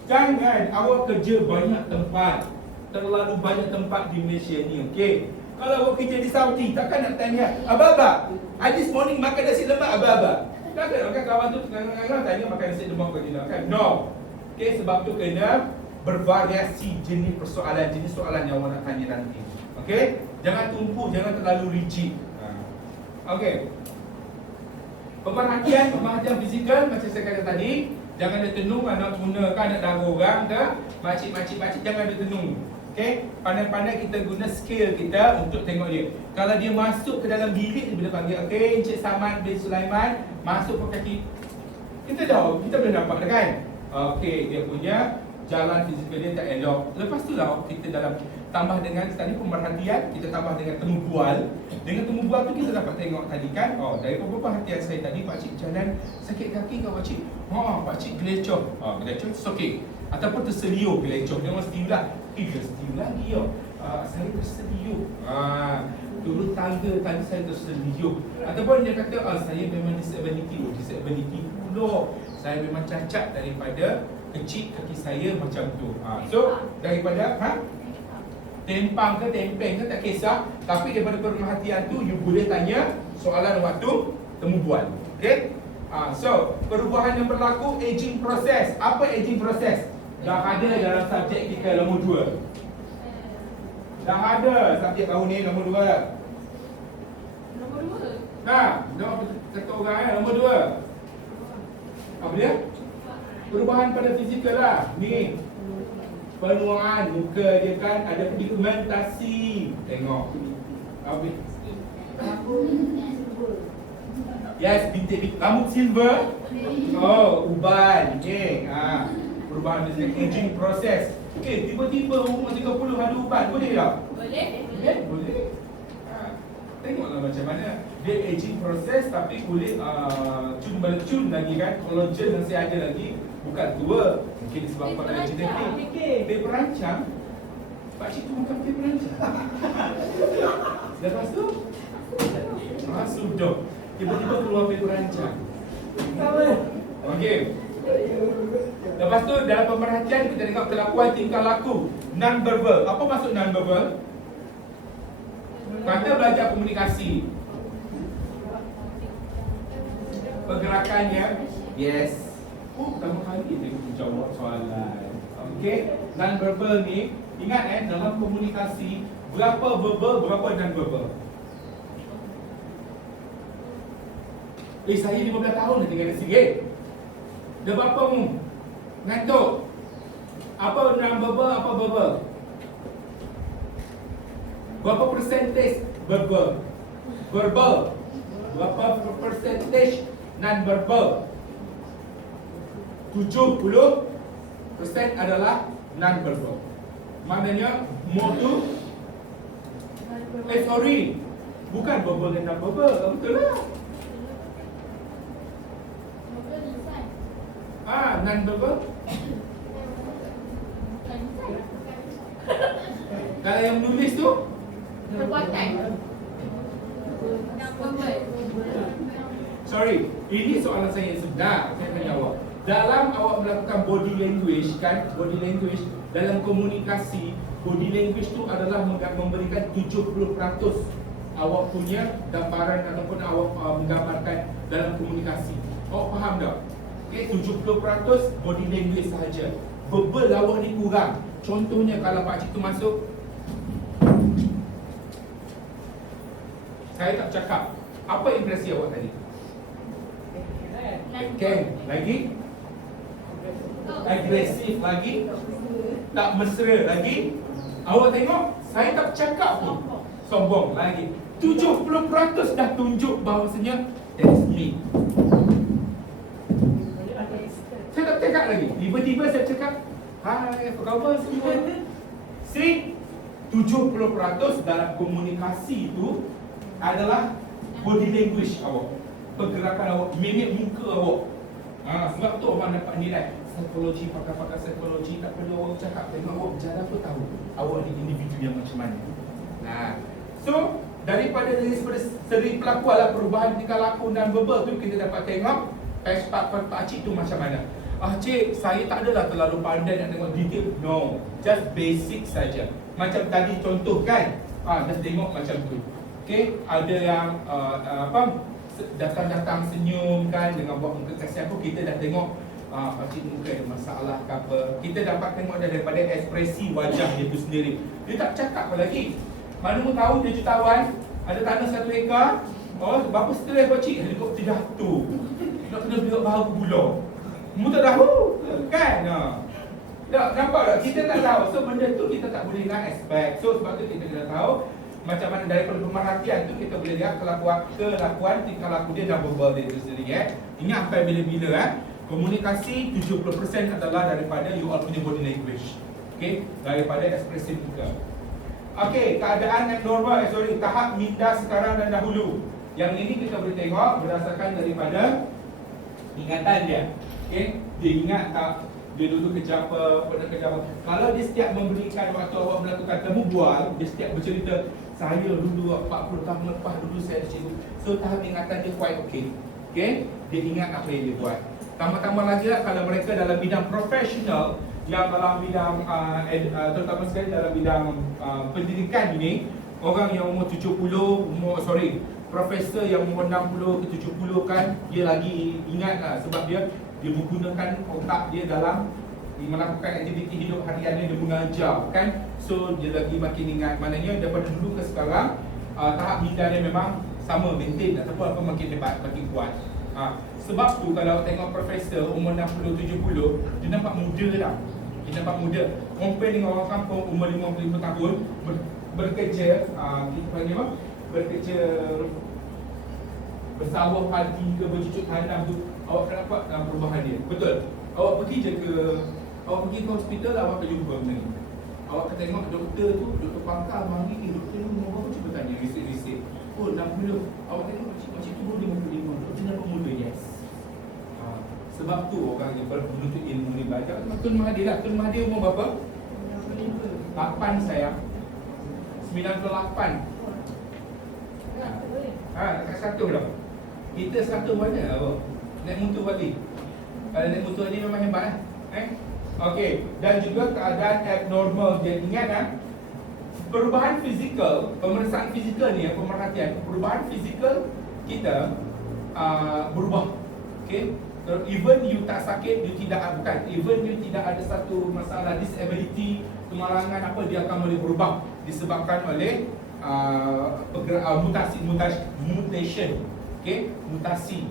Jangan awak kerja banyak tempat. Terlalu banyak tempat di Malaysia ni, okey? Kalau awak kerja di Saudi, takkan nak tanya, Abah, I this morning makan nasi lemak, Abah. Takkan kawan tu tengah-tengah tanya makan nasi lemak ke tidak, kan? No. Okey, sebab tu kena bervariasi jenis persoalan, jenis soalan yang awak nak tanya nanti. Okey? Jangan tumpu, jangan terlalu rigid. Okey. Pemerhatian fizikal macam saya kata tadi, jangan ada tenung anak tuna kan nak darah orang ke, makcik, jangan ada tenung. Okey, pandai-pandai kita guna skill kita untuk tengok dia. Kalau dia masuk ke dalam bilik, dia boleh panggil, okey, Encik Samad bin Sulaiman masuk ke kaki. Kita tahu, kita boleh nampak dah kan? Okey, dia punya jalan fizikal dia tak elok. Lepas tu lah kita dalam tambah dengan tadi pemerhatian, kita tambah dengan temu bual. Dengan temu bual tu kita dapat tengok tadi kan, dari pemerhatian saya tadi, pakcik jalan sakit kaki ke pakcik? Pakcik gelecoh. Gelecoh it's okay. Ataupun terseliuk gelecoh. Dia orang setiu lah. Dia setiu lagi saya terseliuk. Turun tangga tadi saya terseliuk. Ataupun dia kata, saya memang disability pula. Saya memang cacat daripada kecil kaki saya macam tu. So daripada tempang ke tempeng ke tak kisah, tapi daripada pemerhatian tu you boleh tanya soalan waktu temu bual. Okey? So perubahan yang berlaku, aging process. Apa aging process? Dah ada dalam subjek kita nombor 2. Dah ada subjek tahun ni nombor 2 dah. Nombor 2. Dah kata orang nombor 2. Apa dia? Perubahan pada fizikal lah. Ni penuaan muka dia kan, ada pigmentasi. Tengok. Habis. Yes, bintik rambut silver. Uban. Okey. Perubahan fizikal, aging process. Okey, tiba-tiba umur 30 ada uban. Boleh tak? Boleh. Tengoklah macam mana dia aging process, tapi kulit cun lagi kan, collagen masih ada lagi, bukan tua. Mungkin disebabkan oleh genetik. Dia berancang. Pakcik tu makan dia berancang. Lepas tu sudah tiba-tiba keluar dia berancang. Okey. Lepas tu dalam pemerhatian kita tengok kelakuan tingkah laku non-verbal. Apa maksud non-verbal? Kata belajar komunikasi. Pergerakannya, yes. Pertama kali dia jawab soalan. Okey, non-verbal ni, ingat dalam komunikasi berapa verbal, berapa non-verbal. Saya 15 tahun dah tinggal kat sini. Dah berapa mu? Ngantuk. Apa non-verbal, apa verbal? Berapa percentage verbal? Berapa percentage non-verbal? 70% adalah non-verbal. Maknanya more to sorry, bukan verbal dan non-verbal. Betul lah. Non-verbal. Kalau yang menulis tu Perbuatan. Sorry, ini soalan saya yang sebenar. Saya tanya awak. Dalam awak melakukan body language kan, body language dalam komunikasi, body language tu adalah memberikan 70% awak punya gambaran ataupun awak menggambarkan dalam komunikasi. Awak faham tak? Okay, 70% body language sahaja. Verbal awak ni kurang. Contohnya kalau pakcik tu masuk, saya tak cakap. Apa impresi awak tadi? Lagi? Agresif lagi? tak mesra lagi. Awak tengok, saya tak cakap pun. Sombong lagi. 70% dah tunjuk bahawasanya that's me. Saya tak cakap lagi. Tiba-tiba saya cakap, hai, apa khabar semua? See, 70% dalam komunikasi itu adalah body language awak, pergerakan awak, mimik muka awak. Sebab tu orang dapat nilai psikologi, pakar-pakar psikologi tak perlu awak cakap, tengok awak berjalan apa tahu awak ni individu yang macam mana. So daripada segi pelakuan lah, perubahan tingkah laku dan verbal tu, kita dapat tengok Pak Cik tu macam mana. Cik, saya tak adalah terlalu pandai nak tengok detail. No, just basic saja. Macam tadi contoh kan, just tengok macam tu. Okay, ada yang datang-datang senyum kan, dengan buat muka kasihan pun kita dah tengok pakcik muka ada masalah ke apa. Kita dapat tengok daripada ekspresi wajah dia tu sendiri. Dia tak cakap apa lagi. Mana pun tahu dia jutawan, ada tanah 1 ekar. Berapa stres pakcik? Helikopter jatuh, nak kena biar bahu bulan. Mu tak tahu kan? Tak nampak tak? Kita tak tahu. So benda tu kita tak boleh nak expect. So sebab tu kita kena tahu macam mana daripada pemerhatian tu kita boleh lihat kelakuan tingkah laku dia dan verbal dia tu sendiri. Ingat sampai bila-bila komunikasi 70% adalah daripada you all punya body language. Okay, daripada ekspresi muka. Okay, keadaan yang normal, tahap minda sekarang dan dahulu. Yang ini kita boleh tengok berdasarkan daripada ingatan dia. Okay, dia ingat tak dia dulu kerja apa, pernah kerja apa. Kalau dia setiap memberikan waktu awak melakukan temu bual, dia setiap bercerita, saya dulu 40 tahun lepas dulu saya di situ. So tahap ingatan dia quite okay. Okay, dia ingat apa yang dia buat. Tambah-tambah lagi lah kalau mereka dalam bidang profesional, yang dalam bidang terutama sekali dalam bidang pendidikan ini, orang yang umur 70, profesor yang umur 60 ke 70 kan, dia lagi ingat lah sebab dia menggunakan otak dia dalam melakukan aktiviti hidup hariannya, dia mengajar kan. So dia lagi makin ingat. Maknanya daripada dulu ke sekarang tahap minda dia memang sama, maintain ataupun apa makin hebat, makin kuat. Sebab tu kalau tengok profesor umur 60-70, dia nampak muda dah. Dia nampak muda. Compare dengan orang kampung umur 55 tahun bekerja, kita panggil apa? Bekerja bersawah padi ke bercucuk tanam tu, awak akan nampak perubahan dia. Betul. Awak pergi ke hospital, awak akan jumpa benda ni. Awak akan tengok doktor tu, doktor pangkal mari, doktor ni umur berapa, cuba tanya, risik-risik. 60. Awak tengok macam tu 55. Doktor nampak muda, yes. Sebab tu orang yang menuntut ilmu ni banyak. Tun Mahathir lah. Tun Mahathir umur berapa? 8 sayang. 98. Dekat 1 dah. Kita 100 mana apa? Naik motor balik. Kalau naik motor ni memang hebat Okey. Dan juga keadaan abnormal dia. Ingat perubahan fizikal, pemeriksaan fizikal ni, pemerhatian, perubahan fizikal kita berubah. Okey. Even you tak sakit, you tidak bukan. Even you tidak ada satu masalah disability, kemalangan apa, dia akan boleh berubah disebabkan oleh mutation. Okey, mutasi.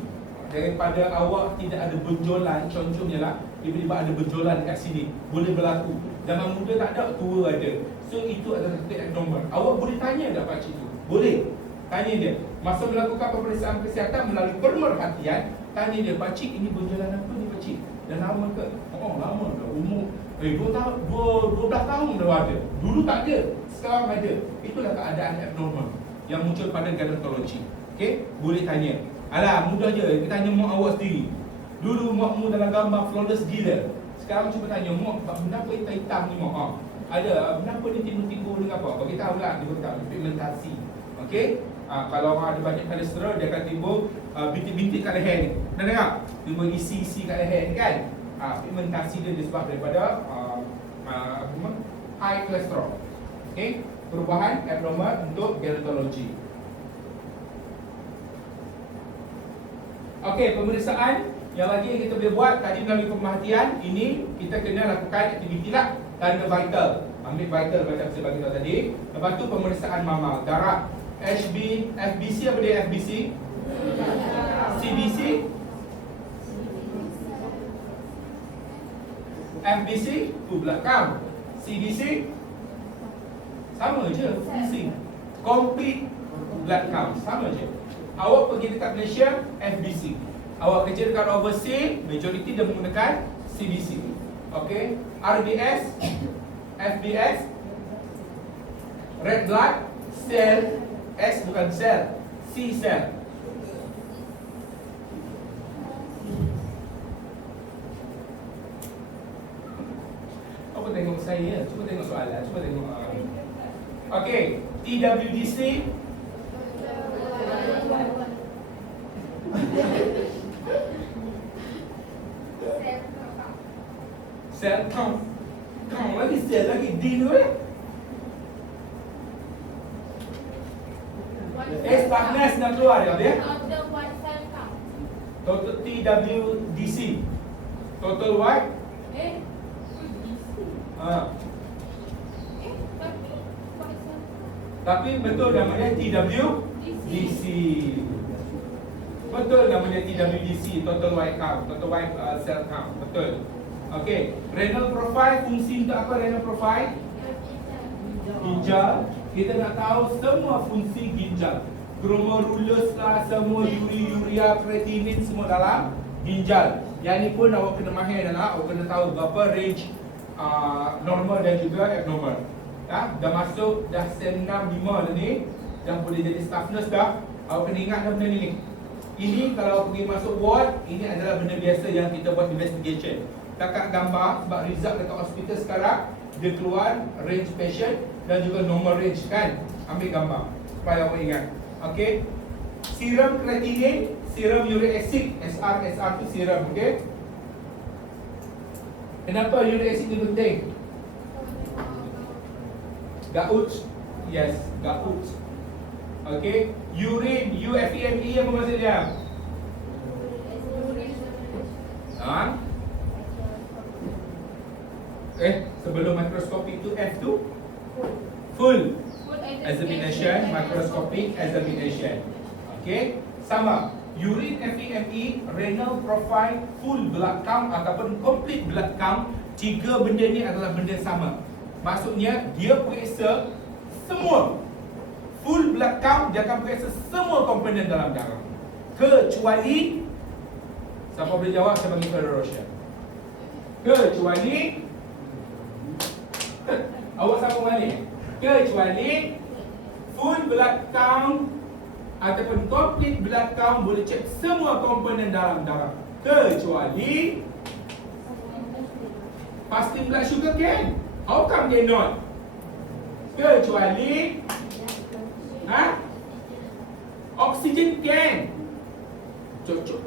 Daripada awak tidak ada benjolan, contohnya lah, tiba-tiba ada benjolan dekat sini, boleh berlaku. Zaman muda tak ada, tua ada. So itu adalah satu abnormal. Awak boleh tanya tak pakcik tu? Boleh. Tanya dia. Masa melakukan pemeriksaan kesihatan melalui pemerhatian, tanya dia, pakcik ini benjolan apa ni pakcik? Dah lama ke? Oh lama dah, umur 12 tahun dah ada. Dulu tak ada, sekarang ada. Itulah keadaan abnormal yang muncul pada gerontologi. Okey, boleh tanya. Alah, mudah je, kita tanya mak awak sendiri. Dulu makmu dalam gambar flawless gila. Sekarang cuba tanya mak, kenapa hitam-hitam ni mak? Ada, kenapa ni timbul-timbul dengan apa? Bagi tahu lah, dia berkata pigmentasi. Okey? Kalau orang ada banyak kolesterol, dia akan timbul bintik-bintik kat leher ni. Dah dengar? Timbul isi-isi kat leher ni kan? Pigmentasi dia disebab daripada high cholesterol. Okey? Perubahan abnormal untuk gerontologi. Okey, pemeriksaan yang lagi yang kita boleh buat tadi melalui pemerhatian. Ini kita kena lakukan aktiviti lah, tanda vital. Ambil vital macam saya bagi tahu tadi. Lepas tu pemeriksaan mamal, darah, FBC apa dia FBC? CBC? FBC tu belakang. CBC sama je fungsi. Complete blood count sama je. Awak pergi dekat Malaysia, FBC. Awak kerja dekat overseas, majority dia menggunakan CBC. Okey, RBS, FBS, red blood cell, S bukan cell, C cell. Apa tengok saya? Cuba tengok soalan, cuba tengok. Okey, TWDC, cell count. Count lagi cell lagi D tu toughness nak keluar dia. Total white cell count. Total TWDC. Total white. Tapi betul namanya TWDC. Betul namanya TWDC, total white count, total white cell count. Betul. Okey, renal profile fungsi untuk apa renal profile? Ginjal. Kita nak tahu semua fungsi ginjal. Glomerulus lah, semua urea, kreatinin semua dalam ginjal. Yang ni pun awak kena mahir adalah awak kena tahu berapa range normal dan juga abnormal. Dah masuk dah sel 6, 5 dah ni, dah boleh jadi stiffness dah. Awak kena ingat dah benda ni. Ini kalau pergi masuk ward, ini adalah benda biasa yang kita buat investigation. Kakak gambar sebab result dekat hospital sekarang dia keluar range patient dan juga normal range kan. Ambil gambar supaya awak ingat. Okey. Serum creatinine, serum uric acid, SR tu serum, okey. Kenapa uric acid ni penting? Gout. Yes, gout. Okey. Urine, UFEME apa maksud dia? Sebelum mikroskopik tu F tu full examination, microscopic examination. Okey, sama. Urine FEME, renal profile, full blood count ataupun complete blood count, tiga benda ni adalah benda sama. Maksudnya dia periksa semua. Full blood count dia akan periksa semua komponen dalam darah. Kecuali siapa boleh jawab saya bagi Ferrero Rocher. Kecuali awak sambung balik. Kecuali full blood count ataupun complete blood count boleh cek semua komponen dalam darah. Kecuali fasting blood sugar can. How come they not? Kecuali oxygen can. Cocok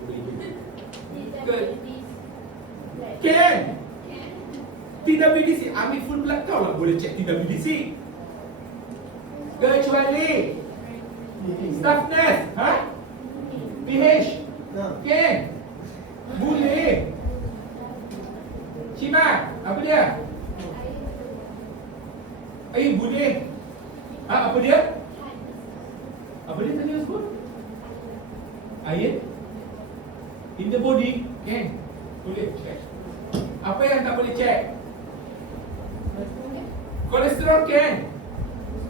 can. TWDC, ambil full blood count lah boleh cek TWDC. Kecuali stiffness, pH, can. Boleh. Cima, apa dia? Boleh. Apa dia? Apa dia tadi sebut? Iron in the body can. Boleh check. Apa yang tak boleh check? Kolesterol can.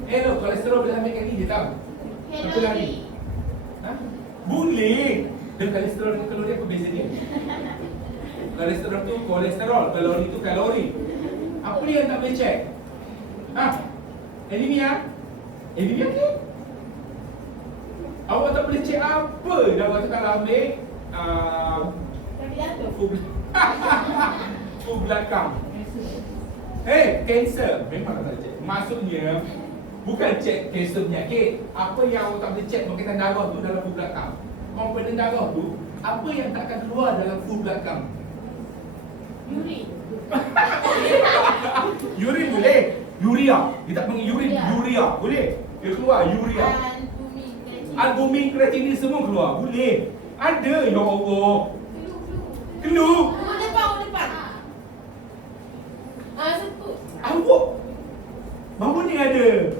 Kolesterol boleh ambil kali dia tahu. Apa lagi? Boleh. Dan kolesterol dengan kalori apa beza dia? Kolesterol tu kolesterol, kalori tu kalori. Apa yang tak boleh check? Anemia? Anemia ke? Awak tak boleh check apa dah waktu kalau ambil full blood count. Cancer memang tak boleh check. Maksudnya bukan check cancer penyakit. Apa yang awak tak boleh check berkaitan darah tu dalam full blood count. Komponen darah tu apa yang tak akan keluar dalam full blood count? Urine. Urine boleh. Urea. Kita panggil urine urea. Boleh. Dia keluar urea. Albumin, kreatinin semua keluar. Boleh. Ada ya Allah. Kelu. Depan. Sebut. Awak. Baru ni ada.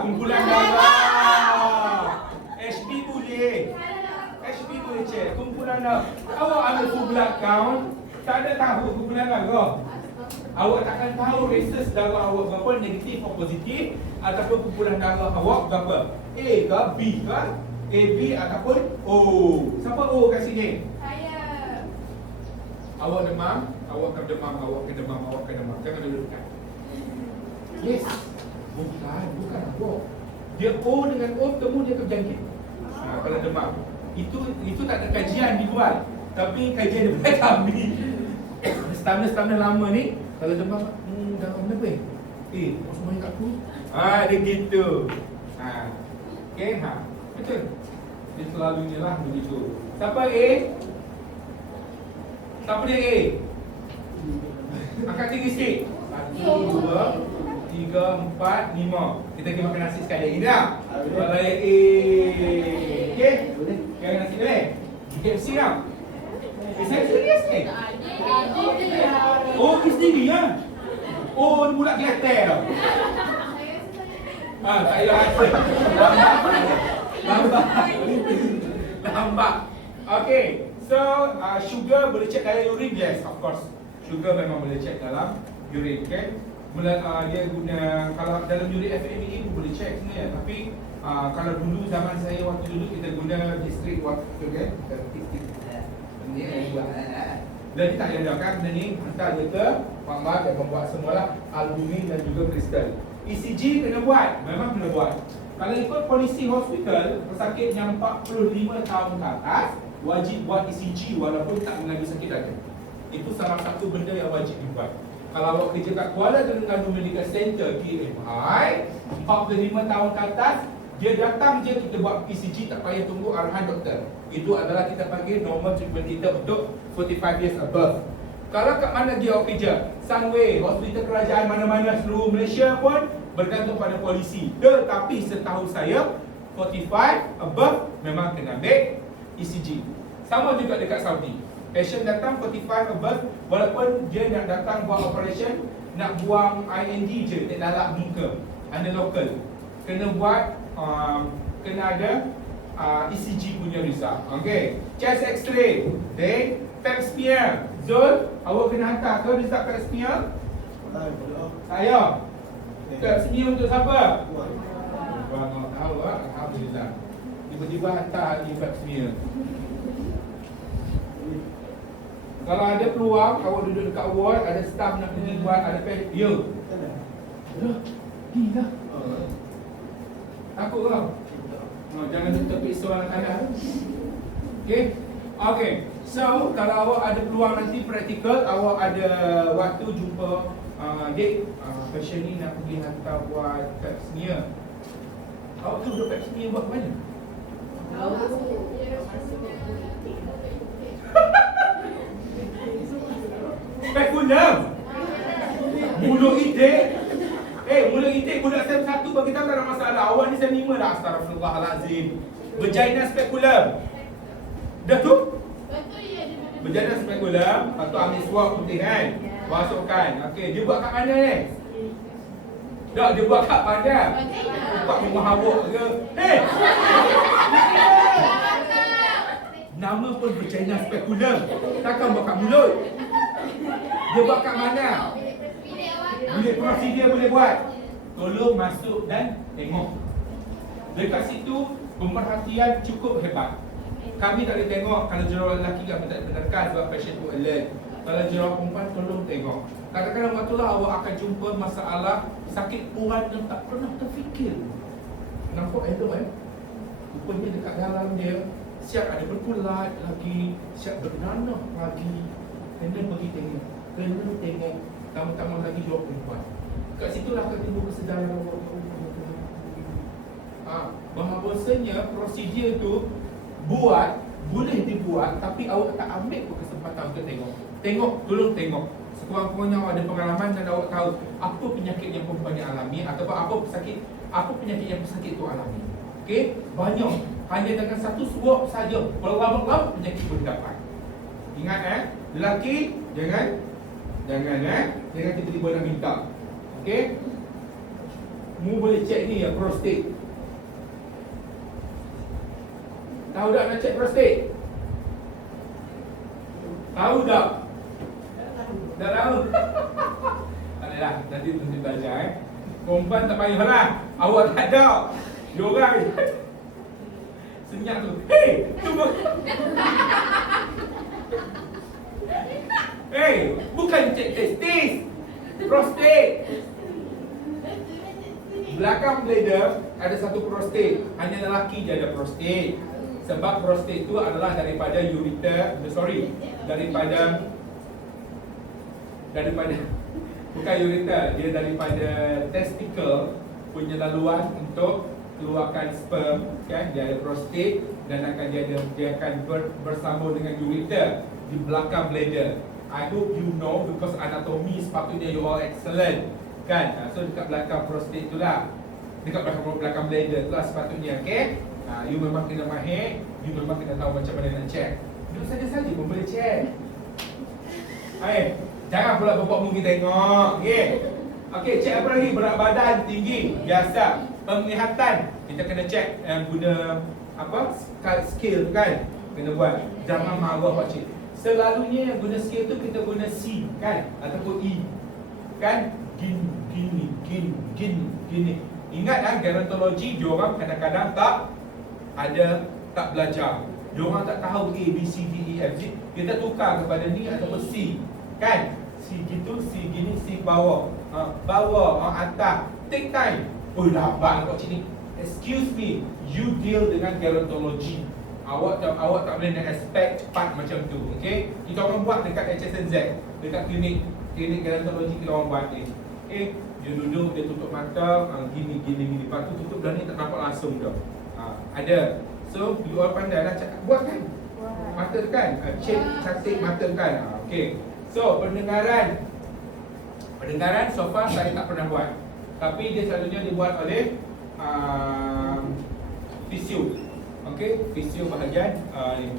Kumpulan darah. HB boleh. HB boleh cek. Kumpulan darah. Awak ambil full blood count, tak ada tahu kebenaran kau. Awak takkan tahu reses darah awak berapa, negatif atau positif, ataupun kumpulan darah awak berapa. A ke B ke? AB ataupun O. Siapa O kat sini? Saya. Awak demam, awak akan demam, awak akan demam, awak akan demam. Jangan duduk dekat. Yes. Bukan awak. Dia O dengan O temu dia akan berjangkit. Kalau demam. Itu tak ada kajian dibuat. Tapi kajian daripada kami. Stamina lama ni kalau demam darah berapa? Kau semua kat aku. Dia gitu. Okey, betul. Dia selalunya lah begitu. Siapa A? Siapa dia A? Angkat tinggi sikit. 1, 2, 3, 4, 5. Kita pergi makan nasi sekali lagi tak? Kalau A. Okey? Jangan nasi boleh? KFC tak? Saya serius ni? Oh, pergi sendiri ya? Oh, ni budak ketel. Tak payah rasa. Lambat. Okay. So, sugar boleh check dalam urine? Yes, of course. Sugar memang boleh check dalam urine. Okay? Dia guna, kalau dalam urine FME pun boleh check sebenarnya. Tapi, kalau dulu zaman saya waktu dulu kita guna district water, kan? Ni yang buat. Dan tak diadakan benda ni, hantar je ke Pak Mat yang membuat semualah albumin dan juga kristal. ECG kena buat, memang kena buat. Kalau ikut polisi hospital, pesakit yang 45 tahun ke atas wajib buat ECG walaupun tak mengandung sakit jantung. Itu salah satu benda yang wajib dibuat. Kalau awak kerja kat Kuala Terengganu Medical Center PMI, 45 tahun ke atas, dia datang je kita buat ECG, tak payah tunggu arahan doktor. Itu adalah kita panggil normal treatment kita untuk 45 years above. Kalau kat mana dia awak kerja, Sunway, hospital kerajaan mana-mana seluruh Malaysia pun bergantung pada polisi. Tetapi setahu saya 45 above memang kena ambil ECG. Sama juga dekat Saudi. Patient datang 45 above, walaupun dia nak datang buat operation, nak buang IND je, tak lalak muka, under local, kena buat kena ada ECG punya result. Okay. Chest X-ray, okay. Pap smear. Zul, awak kena hantar ke result pap smear? Saya. Pap smear untuk siapa? Bang tahu lah. Alhamdulillah. Tiba-tiba hantar lagi pap smear. Kalau ada peluang, awak duduk dekat ward, ada staff nak pergi buat, ada pap, ya. Gila. Takut kau? Jangan tepik soalan tanah. Okay? Okay. So, kalau awak ada peluang nanti praktikal, awak ada waktu jumpa date, pasien ni nak pergi hantar buat pap smear. Awak tahu duduk pap smear buat mana? Spekulum. Mulut itik. Mulut itik budak SEM 1 bagi tahu tak ada masalah. Awak ni SEM 5 dah. Astagfirullahalazim. Vagina spekulum. Dah tu? Betul ya. Vagina spekulum. Lepas tu ambil swab putih kan. Masukkan. Okey, dia buat kat mana ni? Tak, dia buat kat badan. Buat rumah awak ke? Nama pun vagina spekulum. Takkan buat kat mulut. Dia buat kat mana? Bilik prosedur boleh buat. Tolong masuk dan tengok. Dekat situ pemerhatian cukup hebat. Kami tak boleh tengok kalau jurang lelaki kami tak benarkan sebab pasien tu alert. Kalau jurang perempuan tolong tengok. Kadang-kadang waktu lah awak akan jumpa masalah sakit puan yang tak pernah terfikir. Nampak elok rupanya dekat dalam dia siap ada berkulat lagi, siap bernanah lagi. Kena pergi tengok. Kena tengok. Tambah-tambah lagi dua perempuan. Kat situlah akan timbul kesedaran awak. Bahawasanya prosedur tu boleh dibuat, tapi awak tak ambil pun kesempatan untuk tengok. Tengok, tolong tengok. Sekurang-kurangnya awak ada pengalaman dan awak tahu apa penyakit yang perempuan yang alami ataupun apa penyakit yang pesakit tu alami. Okey, banyak. Hanya dengan satu swab saja, berlama-lama penyakit boleh dapat. Ingat lelaki jangan tiba-tiba nak minta. Okey? Mu boleh cek ni ya, prostate. Tahu tak nak cek prostate? Tahu tak? Tak tahu? Tak adalah, nanti belajar Perempuan tak payahlah. Awak tak ada. Diorang senyap tu. Hei, cuba. Hei, bukan cek testis. Prostate. Belakang bladder ada satu prostate. Hanya lelaki je ada prostate. Sebab prostate itu adalah daripada ureter, daripada bukan ureter, dia daripada testicle punya laluan untuk keluarkan sperm, kan? Dia ada prostate dan dia akan bersambung dengan ureter di belakang bladder. I hope you know because anatomy sepatutnya you all excellent, kan? So dekat belakang prostate itulah, dekat belakang bladder itulah sepatutnya, okay? You memang kena mahir, you memang kena tahu macam mana nak check. Duduk saja pun boleh check. Jangan pula bapak mungkin tengok, okay? Okay, check apa lagi? Berat badan tinggi, biasa. Penglihatan, kita kena check guna apa? Scale tu kan? Kena buat. Jangan marah pakcik. Selalunya yang guna scale tu kita guna C, kan? Ataupun E, kan? Gini. Ingat gerontologi diorang kadang-kadang tak belajar. Diorang tak tahu A, B, C, D, E, F, G. Kita tukar kepada ni ataupun C, kan? C gitu, C gini, C bawah, atas. Take time. Oh, lambat kau sini. Excuse me, you deal dengan gerontologi. Awak tak boleh nak expect cepat macam tu, okay? Kita orang buat dekat HSNZ, dekat klinik gerontologi kita orang buat ni. Dia duduk, dia tutup mata, gini. Lepas tu tutup dah ni tak nampak langsung dah. Ada. So, you all pandai lah cakap, buat kan? Mata kan? Cantik mata kan? Okay. So, pendengaran so far saya tak pernah buat. Tapi dia selalunya dibuat oleh fisio. Okay, fisio bahagian ni.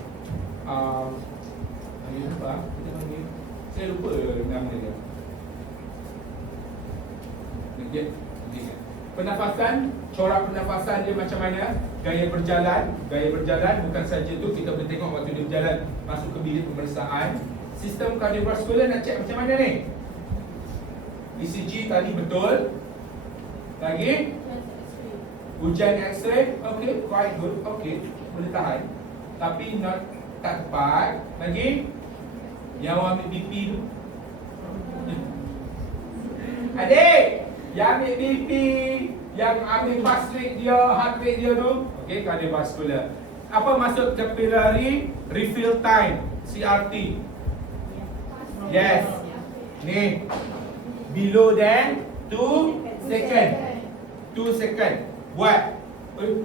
Apa? Kita panggil. Saya lupa nama dia. Okay. Pernafasan, corak pernafasan dia macam mana? Gaya berjalan bukan saja tu, kita boleh tengok waktu dia berjalan masuk ke bilik pemeriksaan. Sistem kardiovaskular nak cek macam mana ni? ECG tadi betul. Lagi? Ujian X-ray, okay, quite good, okay, boleh tahan. Tapi tak tepat. Lagi? Yang ambil BP tu. Adik, yang ambil BP, yang ambil pulse rate dia, heart rate dia tu, okay, kardiovaskular. Apa maksud capillary refill time, CRT? Yes. Ni below than 2 second. 2 second. Buat.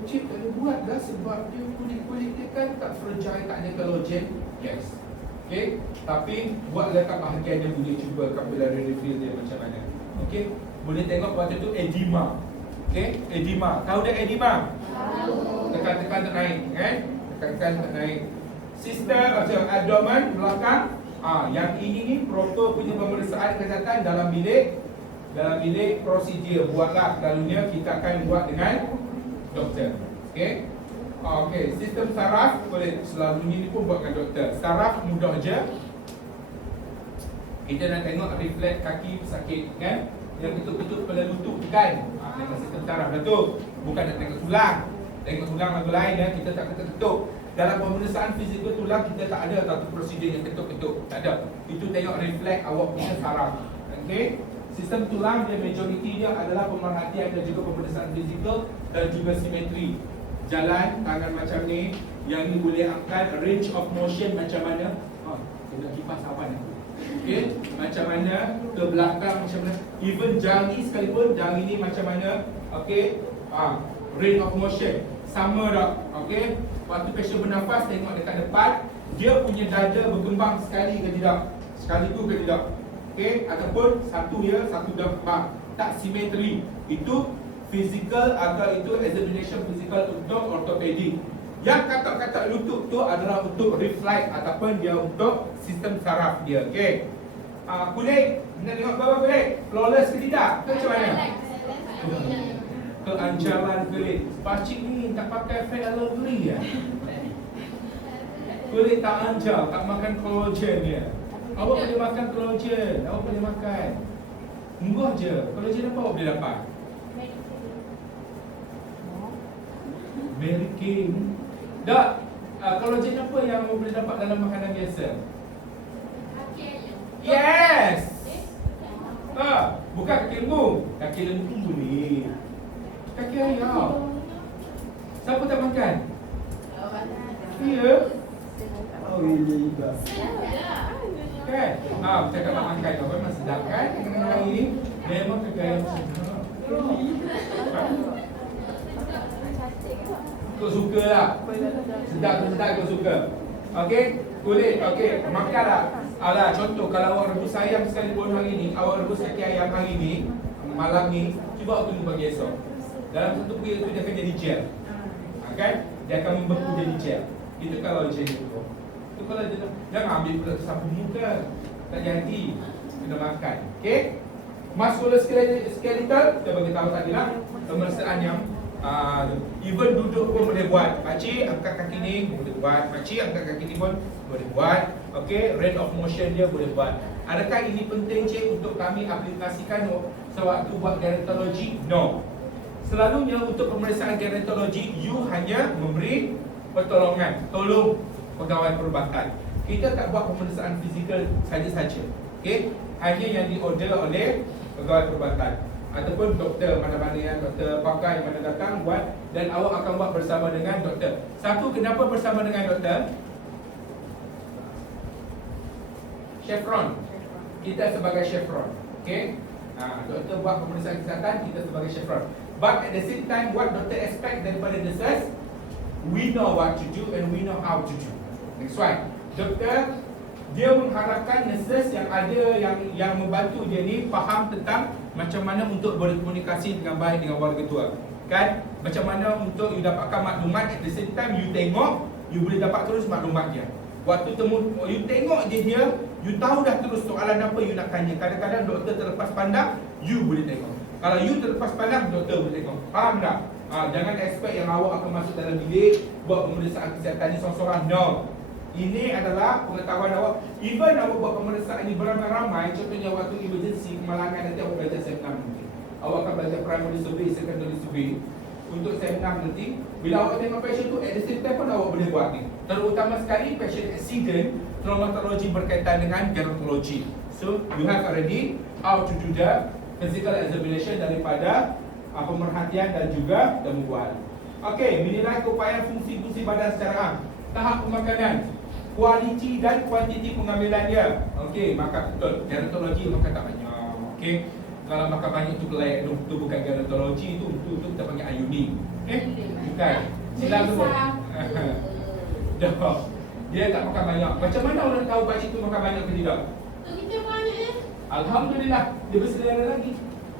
Cik tak ada buat lah sebab dia kulit dia kan tak fragile, tak ada collagen. Yes. Okay. Tapi buat lekat bahagian dia boleh cuba capillary refill dia macam mana. Okay. Boleh tengok waktu tu edema. Okay. Edema. Tahu dah edema? Tahu. Tekan-tekan tak naik, kan? Tekan-tekan tak naik. Sister macam abdomen belakang. Yang ini ni proper punya pemeriksaan kesihatan dalam bilik prosedur. Buatlah, selalunya kita akan buat dengan doktor. Okey. Okey, sistem saraf boleh selalunya ni pun buat dengan doktor. Saraf mudah je. Kita nak tengok refleks kaki sakit, kan? Yang ketuk-ketuk kepala lutut kan? Tengok sistem saraf dah tu. Bukan nak tengok tulang. Tengok tulang lagu lain ya, kita tak ketuk-ketuk. Dalam pemeriksaan fizikal tulang kita tak ada satu prosedur yang ketuk-ketuk. Tak ada. Itu tengok refleks awak punya saraf. Okey. Sistem tulang dia majoriti dia adalah pemerhatian dan juga pemeriksaan fizikal dan juga simetri. Jalan tangan macam ni, yang ni boleh angkat, range of motion macam mana? Kena kipas awan aku. Okey, macam mana ke belakang macam mana? Even jari sekalipun, jari ni macam mana? Okey. Range of motion sama tak? Okey. Waktu pasien bernafas tengok dekat depan, dia punya dada berkembang sekali ke tidak? Sekali tu ke tidak? Okey, ataupun satu ya, satu dah tak simetri. Itu fizikal atau itu examination fizikal untuk ortopedik. Yang katak-katak lutut tu adalah untuk refleks ataupun dia untuk sistem saraf dia. Okey. Kulit, nak tengok berapa kulit? Flawless ke tidak? Ke macam mana? Keancaman kulit. Pakcik ni tak pakai Fair and Lovely ya? Kulit tak anjak, tak makan collagen dia. Awak boleh makan collagen, awak boleh makan. Murah je. Collagen apa awak boleh dapat? Mary King. Tak, collagen apa yang awak boleh dapat dalam makanan biasa? Yes! Bukan kaki lembu. Kaki lembu boleh. Kaki ayam. Siapa tak makan? Ya. Oh, ini juga. Kan? Cakap nak makan kau memang sedap kan? Dengan hari ni memang kaki ayam sedap. Kau suka lah. Sedap kau suka. Okey, kulit. Okey, makanlah. Alah, contoh kalau awak rebus ayam sekalipun hari ni, awak rebus kaki ayam hari ni, malam ni, cuba awak tunggu pagi esok. Dalam satu period tu dia akan jadi gel. Kan? Dia akan membeku jadi gel. Itu kalau gel itu. Itu kalau dia jangan ambil pula sapu muka. Tak jadi. Kena makan. Okey? Musculoskeletal, kita bagi tahu tadi lah. Pemeriksaan yang even duduk pun boleh buat. Pakcik angkat kaki ni boleh buat. Pakcik angkat kaki ni pun boleh buat. Okey, range of motion dia boleh buat. Adakah ini penting cik untuk kami aplikasikan sewaktu buat gerontologi? No. Selalunya untuk pemeriksaan gerontologi, you hanya memberi pertolongan, tolong pegawai perubatan. Kita tak buat pemeriksaan fizikal saja-saja. Okey, hanya yang diorder oleh pegawai perubatan ataupun doktor mana-mana yang doktor pakai mana datang buat, dan awak akan buat bersama dengan doktor. Satu, kenapa bersama dengan doktor? Chevron. Kita sebagai chevron. Okey. Doktor buat pemeriksaan kesihatan, kita sebagai chevron. But at the same time, what doctor expect daripada nurses, we know what to do and we know how to do. Next one. Doktor dia mengharapkan nurses yang ada yang membantu dia ni faham tentang macam mana untuk berkomunikasi dengan baik dengan warga tua. Kan? Macam mana untuk you dapatkan maklumat, at the same time you tengok, you boleh dapat terus maklumat dia. Waktu you tengok je dia, you tahu dah terus soalan apa you nak tanya. Kadang-kadang doktor terlepas pandang, you boleh tengok. Kalau you terlepas pandang, doktor boleh tengok. Faham tak? Jangan expect yang awak akan masuk dalam bilik buat pemeriksaan kesihatan ni seorang-seorang. No. Ini adalah pengetahuan awak. Even awak buat pemeriksaan ni beramai-ramai, contohnya waktu emergency, kemalangan, nanti awak belajar SEM6 nanti. Awak akan belajar primary survey, secondary survey. Untuk SEM6 nanti, bila awak tengok patient tu, at the same time pun awak boleh buat ni. Terutama sekali patient accident, traumatologi berkaitan dengan gerontologi. So, you have already how to do the physical examination daripada pemerhatian dan juga temubual. Okey, menilai keupayaan fungsi-fungsi badan secara am. Tahap pemakanan, kualiti dan kuantiti pengambilan dia. Okey, makan betul. Gerontologi makan tak banyak. Okey. Kalau makan banyak tu kelai, tu bukan gerontologi, tu kita panggil ayuni. Bukan. Silang tu. Dah. Dia tak makan banyak. Macam mana orang tahu pakcik tu makan banyak ke tidak? Tu kita banyak ya. Alhamdulillah, dia berselera lagi.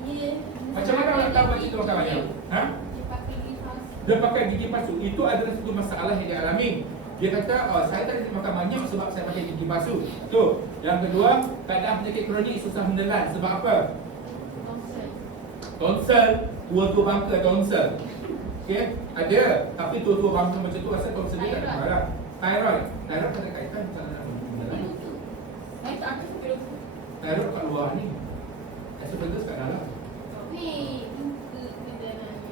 Ya. Macam mana orang tahu pakcik tu makan banyak? Ha? Dia pakai gigi palsu. Dia pakai gigi palsu. Itu adalah satu masalah yang dia alami. Dia kata, saya tak boleh makan banyak sebab saya pakai gigi palsu. Tu. Yang kedua, keadaan penyakit kronik susah menelan. Sebab apa? Tonsel. Tua-tua bangka tonsel. Okey, ada. Tapi tua-tua bangka macam tu rasa tonsel dia tak ada masalah. Thyroid. Thyroid tak ada kaitan dengan menelan. Thyroid kat luar ni. Esophagus kat dalam. Ni.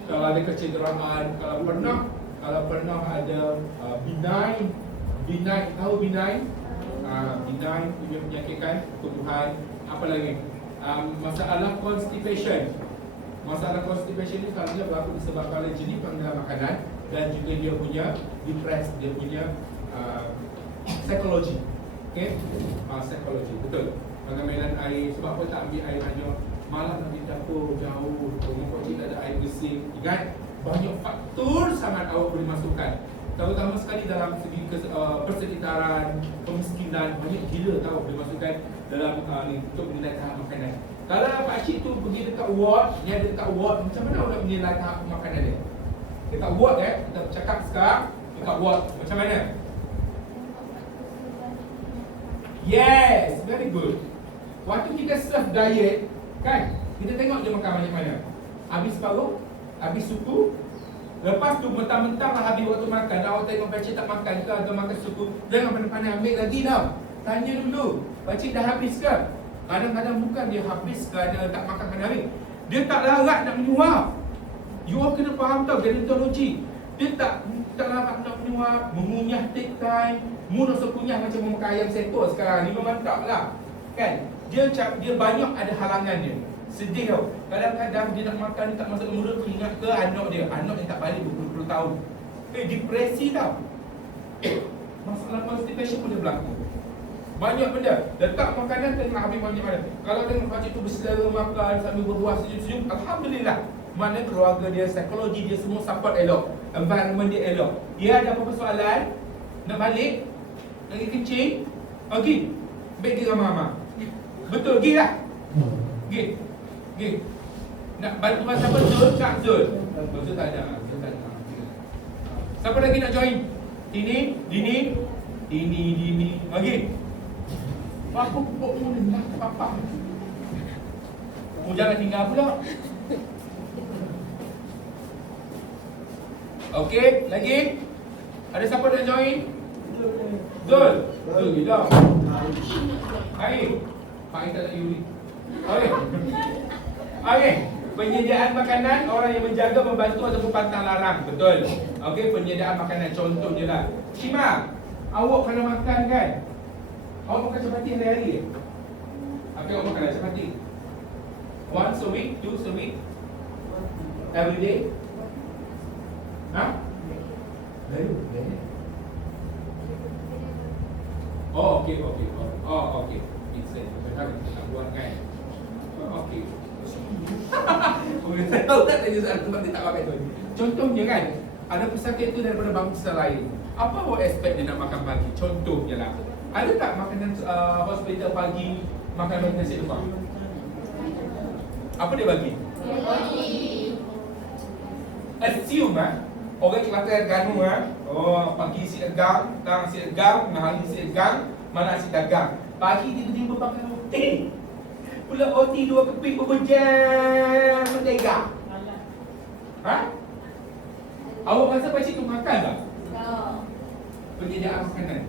Kalau ada kecederaan, kalau pernah ada benign, tahu benign? Benign punya penyakit kan, tumbuhan. Apa lagi? Masalah constipation. Masalah constipation ni selalunya berlaku disebabkan oleh jenis pengambilan makanan dan juga dia punya depress, dia punya psikologi. Okey? Psikologi, betul. Pengambilan air, sebab apa tak ambil air banyak? Malam nak pergi dapur jauh, rumah kau tak ada air bersih. Ingat, banyak faktor sangat awak boleh masukkan. Terutama sekali dalam segi persekitaran, kemiskinan, banyak gila tahu boleh masukkan dalam ni untuk menilai tahap makanan. Kalau pakcik tu pergi dekat ward, ni ada dekat ward, macam mana awak nak menilai tahap makanan dia? Dekat ward kita cakap sekarang dekat ward, macam mana? Yes, very good. Waktu kita serve diet, kan? Kita tengok dia makan banyak mana. Habis paruh, habis suku, Lepas tu mentang-mentang lah habis waktu makan, awak tengok pakcik tak makan ke atau makan suku, jangan pandai-pandai ambil lagi tau. Tanya dulu, pakcik dah habis ke? Kadang-kadang bukan dia habis kerana tak makan kena habis. Dia tak larat nak menyuap. You all kena faham tau gerontologi. Dia tak larat nak menyuap, mengunyah take time. Mu nak sekunyah macam memakan ayam sekor sekarang ni memang tak lah. Kan? Dia banyak ada halangan dia. Sedih tau. Kadang-kadang dia nak makan, dia tak masuk ke mulut, ingat ke anak dia. Anak yang tak balik berpuluh-puluh tahun. Depresi tau. Masalah constipation pun dia berlaku. Banyak benda. Letak makanan tengah habis banyak mana. Kalau tengok pakcik tu berselera makan sambil berbuah senyum-senyum, Alhamdulillah. Mana keluarga dia, psikologi dia semua support elok. Environment dia elok. Dia ada apa-apa soalan, nak balik, lagi kencing, pergi. Baik dia ramah-ramah. Betul, pergi lah. Pergi. Pergi. Nak bantu masa apa? Zul? Tak Zul. Zul tak ada. Siapa lagi nak join? Dini. Pergi. Aku pupuk mu ni lah, apa-apa. Jangan tinggal pula. Okey, lagi? Ada siapa nak join? Zul gila. Hai. Pak kita tak Yuri. Okey. Penyediaan makanan, orang yang menjaga, membantu ataupun pantang larang. Betul. Okey, penyediaan makanan contohnya lah. Shima, awak kalau makan kan? Awak makan chapati hari-hari ke? Okey, awak makan chapati. Once a week, twice a week, every day. Oh, okey. It's tak buat kan? Okey. Saya tahu tak tanya soalan tu, tak pakai tu. Contohnya kan, ada pesakit tu daripada bangsa lain. Apa awak expect dia nak makan pagi? Contohnya lah. Ada tak makanan hospital pagi makan nasi lemak? Apa dia bagi? Assume orang Kelantan Ganu pagi si egang, tang si egang, mahal si egang, mana si dagang. Pagi dia tiba-tiba makan roti. Pula roti 2 keping berjam mentega. Awak rasa pakcik tu makan tak? Penyediaan makanan.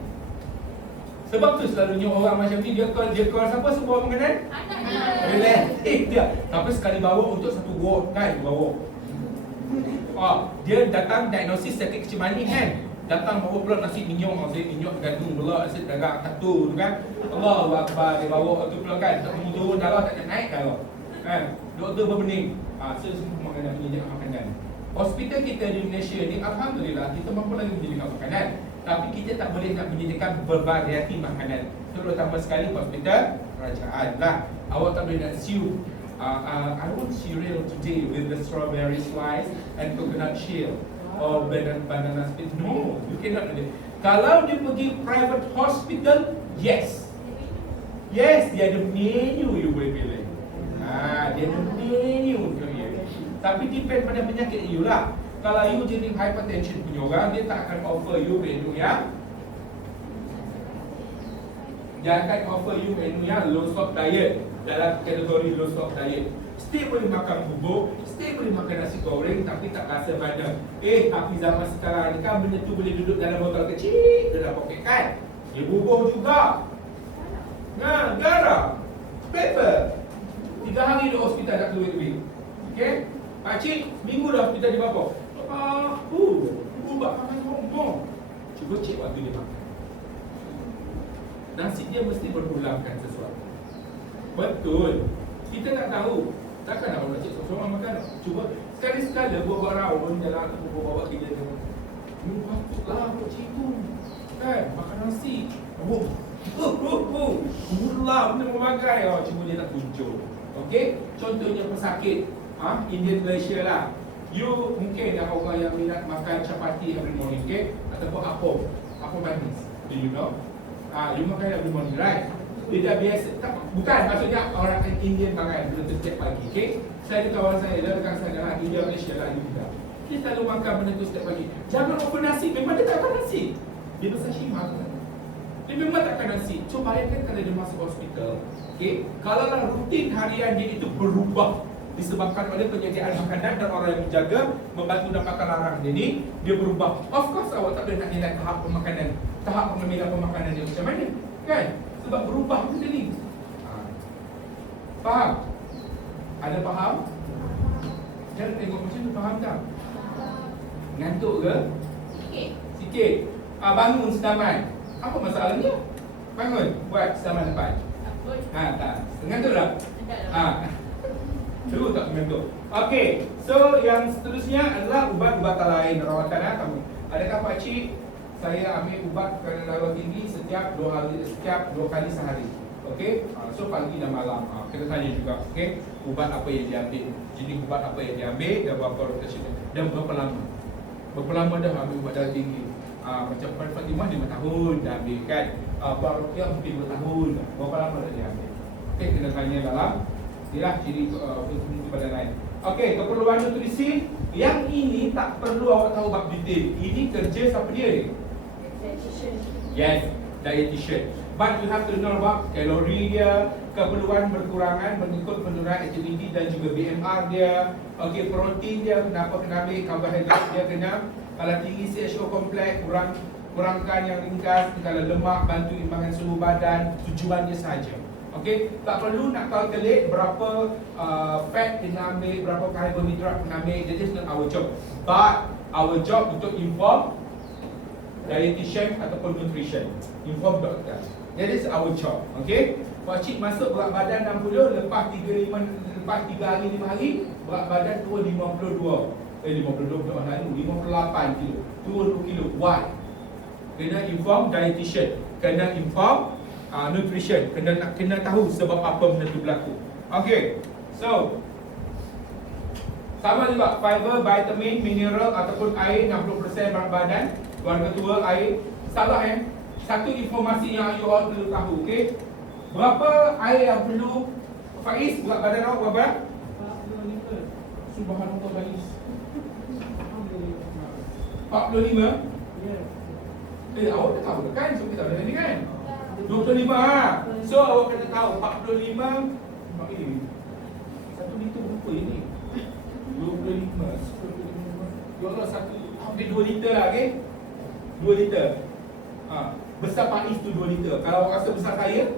Sebab tu selalunya orang macam ni dia call siapa semua makanan? Anaknya. Relatif dia. Tapi sekali bawa untuk satu ward kan bawa. Dia datang diagnosis sakit kecil manis kan. Datang bawa pula nasi minyak, gandum pula, nasi dagang satu tu kan. Allahu Akbar, dia bawa tu pula kan. Tak mau turun darah, tak nak naik darah. Kan? Doktor berbening. Semua makanan penyediaan makanan. Hospital kita di Malaysia ni alhamdulillah kita mampu lagi menyediakan makanan. Tapi kita tak boleh nak menyediakan bervariasi makanan. Terutama sekali hospital kerajaan lah. Awak tak boleh nak assume I want cereal today with the strawberry slice and coconut shell or banana split. No, you cannot do that. Kalau dia pergi private hospital, yes, dia ada menu you boleh pilih. Dia ada menu you. Tapi depend pada penyakit you lah. Kalau you jenis hypertension punya orang, dia tak akan offer you menu yang low salt diet. Dalam kategori low salt diet, still boleh makan bubur, still boleh makan nasi goreng, tapi tak rasa badan. Tapi zaman sekarang ni kan benda tu boleh duduk dalam botol kecil, dalam poket kan. Dia bubur juga. Garam, pepper. 3 hari di hospital tak keluar duit. Okay? Pakcik, minggu dah hospital di berapa? Ubah makan ngomong. Cuba cek waktu dia makan. Nasi dia mesti berulangkan sesuatu. Betul. Kita tak tahu. Takkan nak orang cik seorang makan. Cuba sekali-sekala buat rawon jalan ataupun bawa kerja dia. Patutlah buat cikgu. Kan? Makan nasi. Murlah benda memakai. Cuma dia tak tunjuk. Okey? Contohnya pesakit Indian Malaysia lah. You mungkin ada orang yang minat makan chapati every morning, okay? Ataupun apom manis. Do you know? You makan every morning, right? Dia dah biasa. Bukan, maksudnya orang Indian makan setiap pagi, okay? Saya ada kawan saya, dia dekat sana lah, India Malaysia lah juga. Dia selalu makan benda tu setiap pagi. Jangan over nasi, memang dia tak makan nasi. Dia besar Shima kan? Dia memang tak makan nasi. Cuba bayangkan kalau dia masuk hospital, okay? Kalau lah rutin harian dia itu berubah disebabkan oleh penyediaan makanan dan orang yang menjaga membantu dapatkan larang. Jadi dia berubah. Of course awak tak boleh nak nilai tahap pemakanan, tahap pengambilan pemakanan dia macam mana, kan? Sebab berubah tu tadi. Faham? Ada faham? Jangan tengok macam tu, faham tak? Ngantuk ke? Sikit. Sikit. Bangun sedaman. Apa masalahnya? Bangun, buat sedaman depan. Takut. Tak. Ngantuk tak? Ada. Terus tak mengantuk. Okey, so yang seterusnya adalah ubat-ubatan lain rawatan kamu. Adakah Pak Cik saya ambil ubat kerana darah tinggi setiap 2 kali sehari? Okey, so pagi dan malam. Kita tanya juga, okey, ubat apa yang diambil, jenis ubat apa yang diambil dan berapa rotation dan berapa lama. Berapa lama dah ambil ubat darah tinggi? Macam Puan Fatimah 5 tahun dah ambil kan. Puan Ruqyah mungkin 2 tahun. Berapa lama dah dia ambil? Okey, kita tanya dalam inilah ciri fungsi badan lain. Okey, keperluan nutrisi yang ini tak perlu awak tahu bab detail. Ini kerja siapa dia ni? Yes, dietitian. But you have to know about kalori dia, keperluan berkurangan mengikut penurunan aktiviti dan juga BMR dia. Okey, protein dia kenapa kena ambil, karbohidrat dia kena. Kalau tinggi CHO kompleks, kurangkan yang ringkas. Kalau lemak, bantu imbangan suhu badan. Tujuannya sahaja. Okey, tak perlu nak calculate berapa fat kena ambil, berapa karbohidrat kena ambil. That is not our job. But our job untuk inform dietitian ataupun nutrition, inform doktor. That is our job. Okey, Pak Cik masuk berat badan 60, lepas 3 hari 5 hari berat badan turun 52 lalu 58 kilo, turun 2 kilo. Why? Kena inform dietitian, kena inform nutrition, kena tahu sebab apa benda tu berlaku. Okey, so sama juga fiber, vitamin, mineral ataupun air 60% berat badan. Keluarga tua air. Salah satu informasi yang you all perlu tahu. Okey, berapa air yang perlu Faiz berat badan awak berapa? 45 liter. Subhanallah Faiz. 45? Ya. Awak dah tahu kan? So kita dah ni kan? 25 So awak kena tahu 45 1 liter berapa ini? 25 Ya Allah, hampir 2 liter lah, okey? 2 liter. Besar Faiz tu 2 liter. Kalau awak rasa besar saya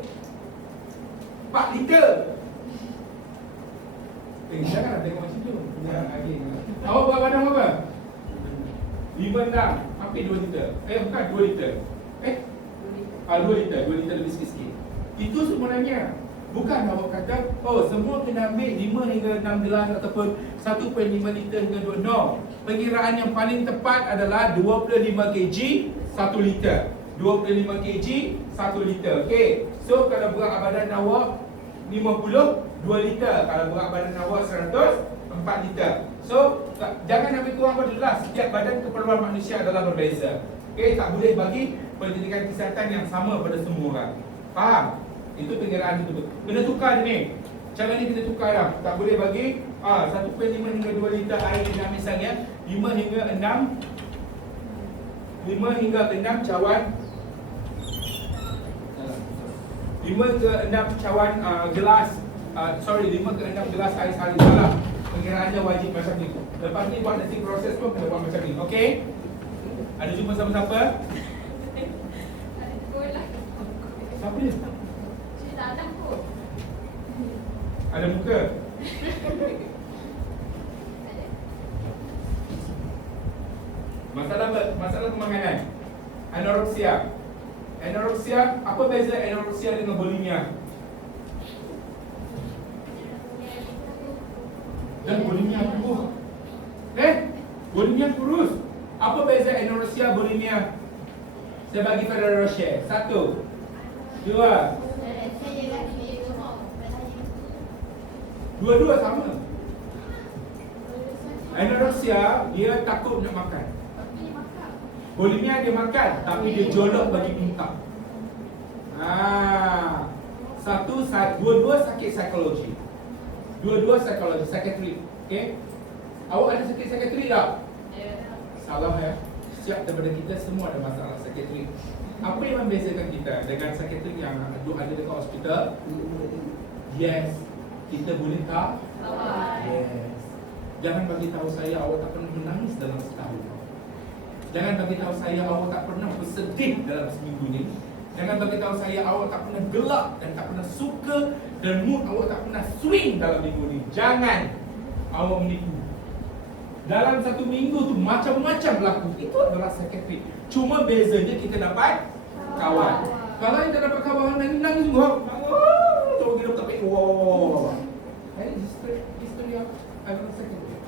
4 liter. Janganlah tengok macam tu. Awak berat badan berapa? 56, hampir 2 liter. Bukan 2 liter. 2 liter lebih sikit-sikit. Itu sebenarnya bukan awak kata, oh semua kena ambil 5 hingga 6 gelas ataupun 1.5 liter hingga 2. No. Pengiraan yang paling tepat adalah 25 kg 1 liter. 25 kg 1 liter. Okey. So kalau berat badan awak 50, 2 liter. Kalau berat badan awak 100, 4 liter. So jangan ambil kurang pada jelas. Setiap badan keperluan manusia adalah berbeza. Okey, tak boleh bagi pendidikan kesihatan yang sama pada semua orang. Faham? Itu pengiraan itu. Kena tukar ni. Cara ni kena tukar dah. Tak boleh bagi 1.5 hingga 2 liter air dengan misalnya 5 hingga 6 cawan 5 ke 6 cawan gelas 5 ke 6 gelas air sehari. Salah. Pengiraannya wajib macam ni. Lepas ni buat nanti proses pun kena buat macam ni. Okey? Ada jumpa sama-sama? Siapa ni? Tak takut. Ada muka? Masalah pemakanan. Anoreksia. Apa beza anoreksia dengan bulimia? Dan bulimia kurus. Bulimia kurus. Apa beza anoreksia bulimia? Saya bagi pada share. 1, 2. Dua-dua sama. Anoreksia dia takut nak makan. Bulimia dia makan tapi dia jolok bagi minta. Dua-dua sakit psikologi. Psikiatri. Okey? Awak ada sakit psikiatri tak? Salah ya. Setiap daripada kita semua ada masalah psikiatri. Apa yang membezakan kita dengan psikiatri yang ada dekat hospital? Yes, kita boleh tak? Yes. Jangan bagi tahu saya awak tak pernah menangis dalam setahun. Jangan bagi tahu saya awak tak pernah bersedih dalam seminggu ni. Jangan bagi tahu saya awak tak pernah gelak dan tak pernah suka dan mood awak tak pernah swing dalam minggu ni. Jangan awak menipu. Dalam satu minggu tu macam-macam berlaku. Itu adalah psychiatric. Cuma bezanya kita dapat kawan. Kalau kita dapat kawan nangis juga. Terus kita tak payah. Wow. History of psychiatric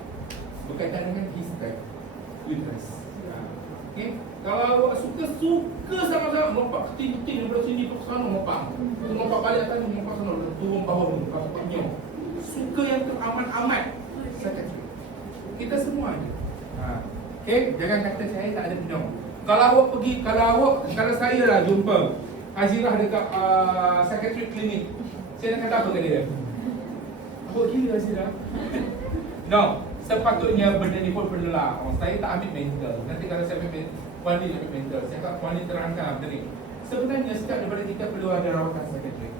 berkaitan dengan history uterus. Okay? Kalau awak suka sama-sama melompat keting-keting daripada sini ke sana melompat. Melompat balik atas ni, melompat sana, turun bawah ni, melompat nyok. Suka yang teramat-amat. Psychiatric. Kita semua ada. Okay, jangan kata saya tak ada penyok. Kalau awak pergi, kalau saya lah jumpa Hazirah dekat psychiatric clinic, saya nak kata apa kat dia? Awak gila Hazirah. No, sepatutnya benda ni pun perlulah. Saya tak ambil mental. Nanti kalau saya ambil Puan Lee ambil mental, saya akan Puan Lee terangkan benda ni. Sebenarnya setiap daripada kita perlu ada rawatan psychiatric.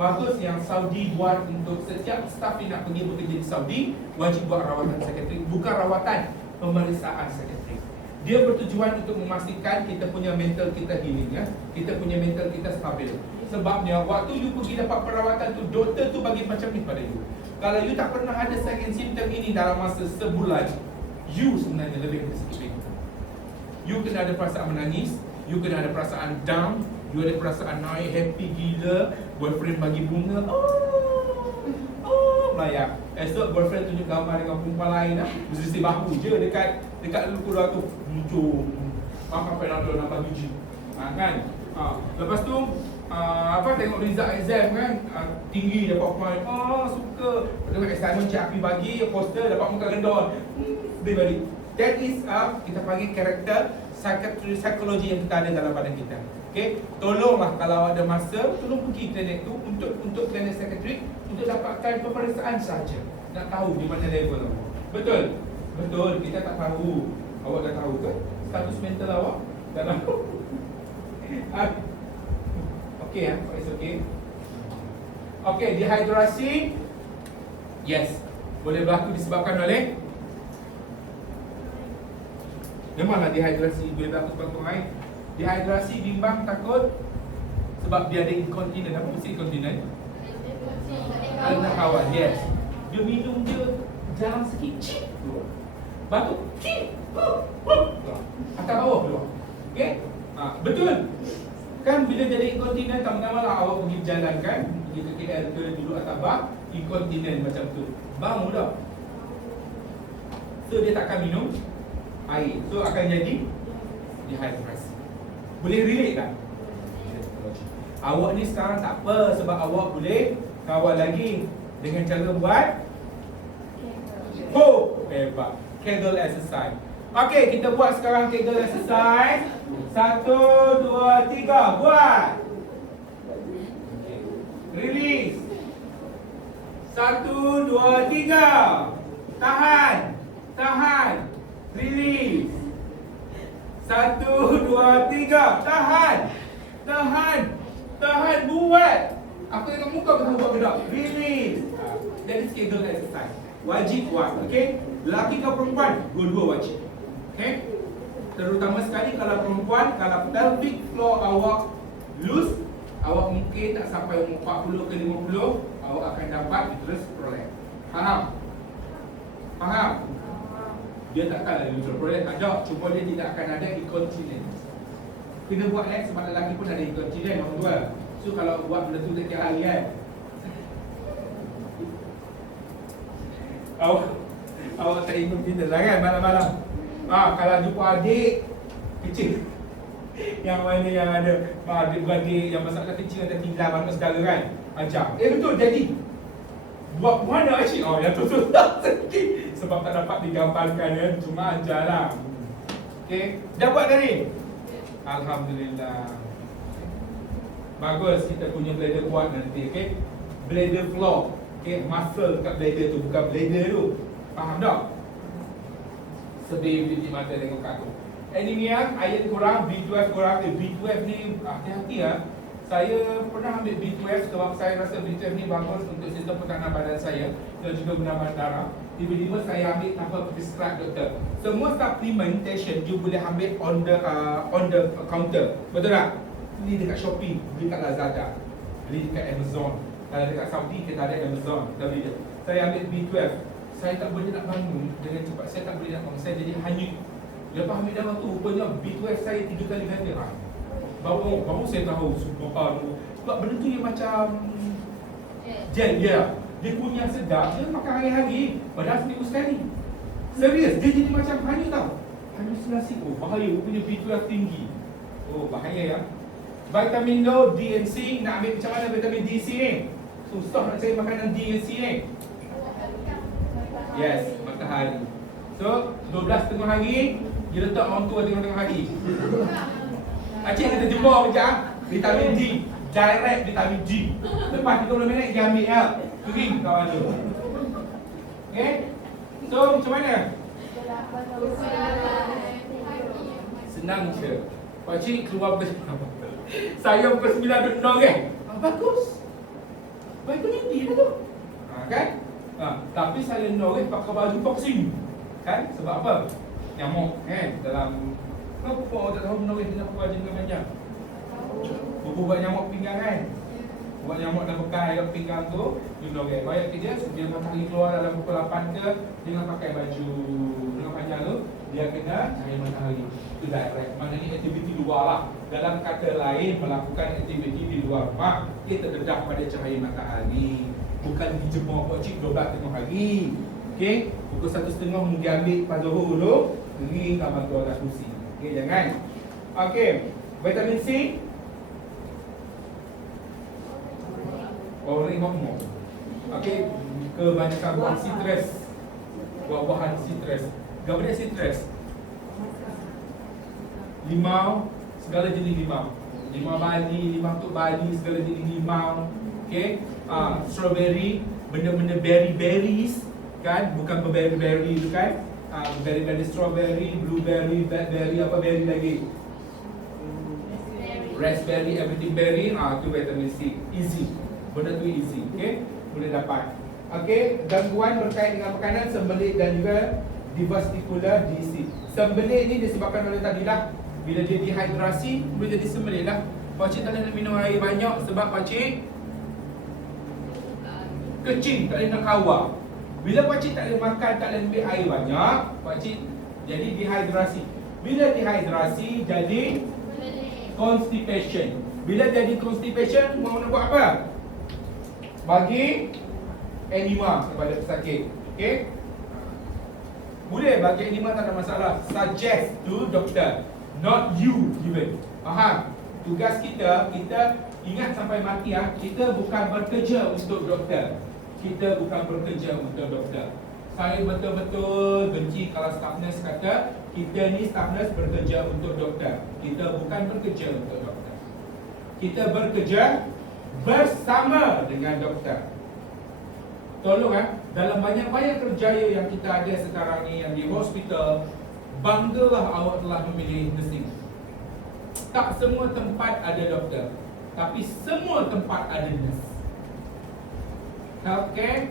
Bagus yang Saudi buat untuk setiap staf yang nak pergi bekerja di Saudi wajib buat rawatan psychiatric, bukan rawatan, pemeriksaan psychiatric. Dia bertujuan untuk memastikan kita punya mental kita healing, ya. Kita punya mental kita stabil. Sebabnya waktu you pergi dapat perawatan tu, doktor tu bagi macam ni pada you. Kalau you tak pernah ada second symptom ini dalam masa sebulan, you sebenarnya lebih bersikap. You kena ada perasaan menangis, you kena ada perasaan down, you ada perasaan naik, happy gila, boyfriend bagi bunga, melayak. Esok boyfriend tunjuk gambar dengan perempuan lain lah, bersisi bahu je dekat luar tu, muncul makan Panadol nambah biji, kan? Lepas tu tengok result exam kan, tinggi dapat point, suka. Lepas tu assignment Cik Afi bagi poster dapat muka gendon, sedih balik. That is kita panggil karakter psikologi yang kita ada dalam badan kita. Okay, tolonglah kalau ada masa, tolong pergi klinik tu untuk klinik psikiatrik untuk dapatkan pemeriksaan saja. Nak tahu di mana level awak. Betul, kita tak tahu. Awak dah tahu ke status mental awak dalam okey ya, it's okay. Okey, dehidrasi. Yes, boleh berlaku disebabkan oleh memanglah dehidrasi boleh berlaku sebab air. Dehidrasi bimbang takut sebab dia ada incontinent. Apa mesti incontinent? Ada kawan, yes. Dia minum je jarang sikit, cik keluar. Batuk, cik keluar. Atas bawah keluar. Okay? Betul. Kan bila jadi incontinent, tak lah awak pergi berjalan kan, pergi ke KL ke duduk atas bar, incontinent macam tu. Bang dah. So dia takkan minum air. So akan jadi dehidrasi. Boleh relate tak? Awak ni sekarang tak apa sebab awak boleh kawal lagi dengan cara buat hebat. Kegel exercise. Okey, kita buat sekarang Kegel exercise. 1, 2, 3, buat. Release. 1, 2, 3. Tahan. Release. 1, 2, 3. Tahan, buat. Aku tengok muka kau buat ke tak? Release. That is Kegel exercise. Wajib buat, okey? Lelaki ke perempuan? Dua-dua wajib. Okey? Terutama sekali kalau perempuan, kalau pelvic floor awak loose, awak mungkin tak sampai umur 40 ke 50, awak akan dapat uterus prolapse. Faham? Dia takkan ada uterus prolapse, ada, cuma dia tidak akan ada incontinence. Kena buat sebab lelaki pun ada incontinence, orang tua. So kalau buat benda tu tak hari kan. Awak tak incontinence lah kan malam-malam. Kalau jumpa adik kecil yang mana yang ada adik-beradik yang masalah kecil yang tertinggal mana saudara kan, ajar. Betul, jadi buat mana asyik? Yang tu sedikit sebab tak dapat digambarkan ya, cuma ajarlah. Okey, dah buat tadi? Alhamdulillah. Bagus, kita punya bladder kuat nanti, okey? Bladder floor, okey, muscle kat bladder tu, bukan bladder tu. Faham tak? Sebab di mata tengok aku. Anemia, iron kurang, B12 kurang. B12 ni hati-hati lah. Saya pernah ambil B12 sebab saya rasa B12 ni bagus untuk sistem pertahanan badan saya dan juga menambah darah. Tiba-tiba saya ambil tanpa prescribe doktor. Semua supplementation you boleh ambil on the counter. Betul tak? Beli dekat Shopee, beli dekat Lazada, beli dekat Amazon. Kalau dekat Saudi kita ada Amazon, kita beli dia. Saya ambil B12. Saya tak boleh nak bangun dengan cepat. Saya tak boleh nak bangun. Saya jadi hanyut. Lepas ambil darah tu, rupanya B12 saya 3 kali ganda. Baru saya tahu subhanallah. Sebab benda tu yang macam gel, ya. Dia punya sedap, dia makan hari-hari. Padahal seminggu sekali. Serius, dia jadi macam hanyut tau. Halusinasi, oh bahaya, punya B12 tinggi. Oh bahaya ya. Vitamin low, D and C, nak ambil macam mana vitamin D, C ni? Susah nak cari makanan D and C ni. Yes, matahari. So, 12 tengah hari, dia letak orang tua tengah-tengah hari. Acik kata jemur macam vitamin D, direct vitamin D. Lepas 30 minit dia ambil ya. Kering kawan tu. Okay? So, macam mana? Senang je. Pakcik keluar pukul 9. Saya pukul 9 duduk nol kan? Bagus. Vitamin D tu. Kan? Tapi saya nol pakai baju boxing. Kan? Sebab apa? Nyamuk kan? Dalam apa tak tahu nol dia pakai baju dengan panjang. Buat nyamuk pinggang kan? Buat nyamuk dah bekas kat pinggang tu, you know kan? Baik kerja, dia matahari keluar dalam pukul 8 ke, jangan pakai baju dengan panjang tu, dia kena cahaya matahari. Itu direct. Maknanya aktiviti luar lah. Dalam kata lain, melakukan aktiviti di luar rumah, kita terdedah pada cahaya matahari. Bukan dijemur pakcik 12 tengah hari. Okey, pukul 1.30 mungkin ambil pada zuhur dulu, kering kat bangku atas kursi. Okey, jangan. Okey, vitamin C. Orang hormon. Okey, kebanyakan buah citrus. Buah-buahan citrus. Gambarnya citrus. Limau, segala jenis limau. Limau Bali, limau tuk Bali, segala jenis limau. Okey, strawberry, benda-benda berries kan, bukan berberry tu kan. Berry strawberry, blueberry, blackberry, apa berry lagi? Raspberry, everything berry, tu vitamin C. Easy. Benda tu easy, okey? Boleh dapat. Okey, gangguan berkait dengan makanan, sembelit dan juga diverticular disease. Sembelit ni disebabkan oleh tadilah, bila dia dehidrasi, boleh jadi sembelit lah. Pakcik tak boleh minum air banyak sebab pakcik kecing, tak boleh nak kawal. Bila pakcik tak boleh makan, tak boleh ambil air banyak, pakcik jadi dehidrasi. Bila dehidrasi, jadi constipation. Bila jadi constipation, mau nak buat apa? Bagi enema kepada pesakit. Okey? Boleh bagi enema, tak ada masalah. Suggest to doctor, not you given. Faham? Tugas kita ingat sampai mati kita bukan bekerja untuk doktor. Kita bukan bekerja untuk doktor. Saya betul-betul benci kalau staff nurse kata kita ni staff nurse bekerja untuk doktor. Kita bukan bekerja untuk doktor. Kita bekerja bersama dengan doktor. Tolong dalam banyak-banyak kerjaya yang kita ada sekarang ni, yang di hospital, banggalah awak telah memilih nursing. Tak semua tempat ada doktor, tapi semua tempat ada nurse. Healthcare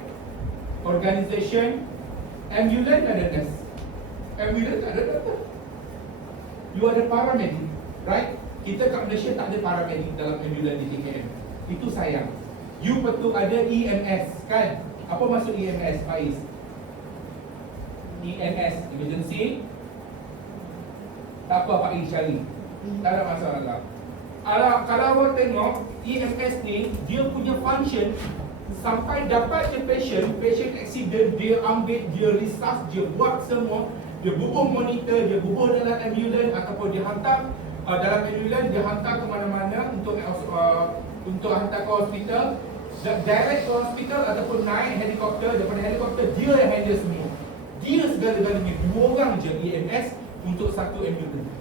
organization, ambulance ada nurse, ambulance ada doktor. You ada paramedic, right? Kita kat Malaysia tak ada paramedic dalam ambulance di TKM. Itu sayang. You betul ada EMS kan? Apa maksud EMS, Faiz? EMS, emergency. Tak apa Pak Iz cari. Tak ada masalah. Kalau awak tengok EMS ni, dia punya function sampai dapat je patient accident, dia ambil, dia resusc, dia buat semua, dia bubuh monitor, dia bubuh dalam ambulans ataupun dia hantar dalam ambulans, dia hantar ke mana-mana untuk hantar ke hospital, direct ke hospital ataupun naik helikopter, daripada helikopter dia yang handle semua. Dia segala-galanya, 2 orang je EMS untuk satu ambulans.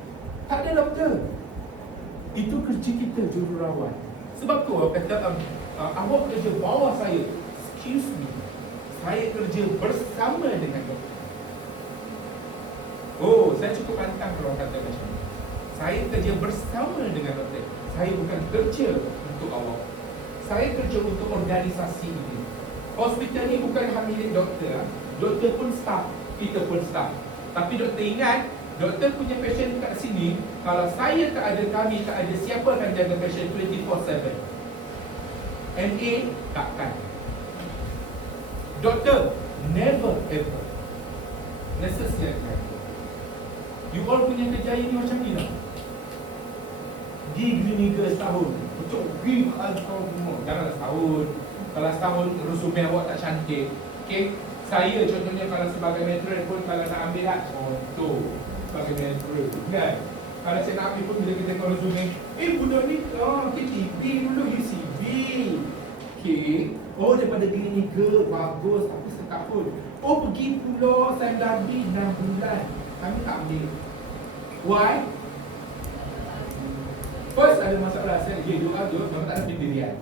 Tak ada doktor. Itu kerja kita jururawat. Sebab tu awak kata awak kerja bawah saya. Excuse me, saya kerja bersama dengan doktor. Oh, saya cukup pantang kalau kata macam ni. Saya kerja bersama dengan doktor. Saya bukan kerja untuk awak. Saya kerja untuk organisasi ini. Hospital ni bukan hanya milik doktor. Doktor pun staff, kita pun staff. Tapi doktor ingat, doktor punya passion kat sini, kalau saya tak ada, kami tak ada, siapa akan jaga passion 24/7? MA takkan. Doktor never ever. Nurses yang jaga. You all punya kerjaya ni macam ni lah. Di klinika setahun, untuk pergi tahun semua. Janganlah setahun. Kalau setahun resume awak tak cantik, okay? Saya contohnya kalau sebagai matron pun, kalau nak ambil lah contoh sebagai matron, kan? Kalau saya nak ambil pun, bila kita tengok resume, budak ni KTB dulu, UCB, okay? Oh, daripada klinika, bagus, tapi setahun. Oh, pergi pulau Sandabi 6 bulan, kami tak ambil. Why? First ada masalah, saya memang tak ada pendirian.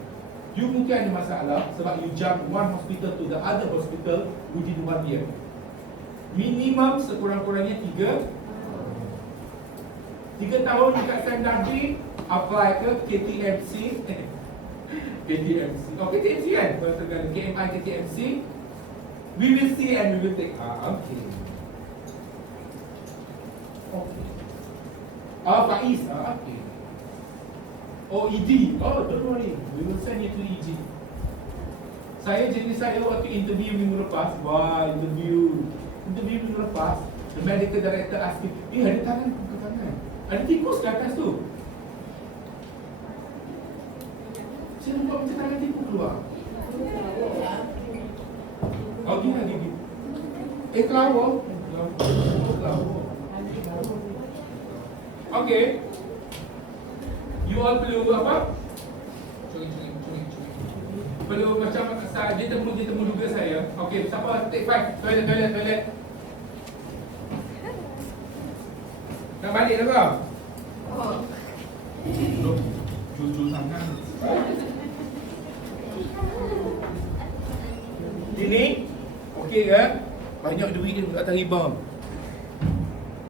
You mungkin ada masalah sebab you jump one hospital to the other hospital within 1 year. Minimum sekurang-kurangnya 3 tahun dekat Sandabi, apply ke KTMC. KTMC. Oh, KTMC kan? KMI KTMC. We will see and we will take. Okay. Okay. Faiz. Okay. Oh, ED. Oh, don't worry. We will send you to ED. Saya waktu interview minggu lepas. Wah, interview minggu lepas. The medical director ask me, ada tangan ke tangan? Ada tikus ke atas tu? Saya nampak macam tangan tikus keluar. Oh, gini. Kelawar. Okay. You all perlu apa? Curi. Perlu macam dia temu duga saya. Okay, siapa take 5? Toilet. Nak balik dah kau? Oh. Jujur sangat. Ini okey ke? Banyak duit dia atas ribam.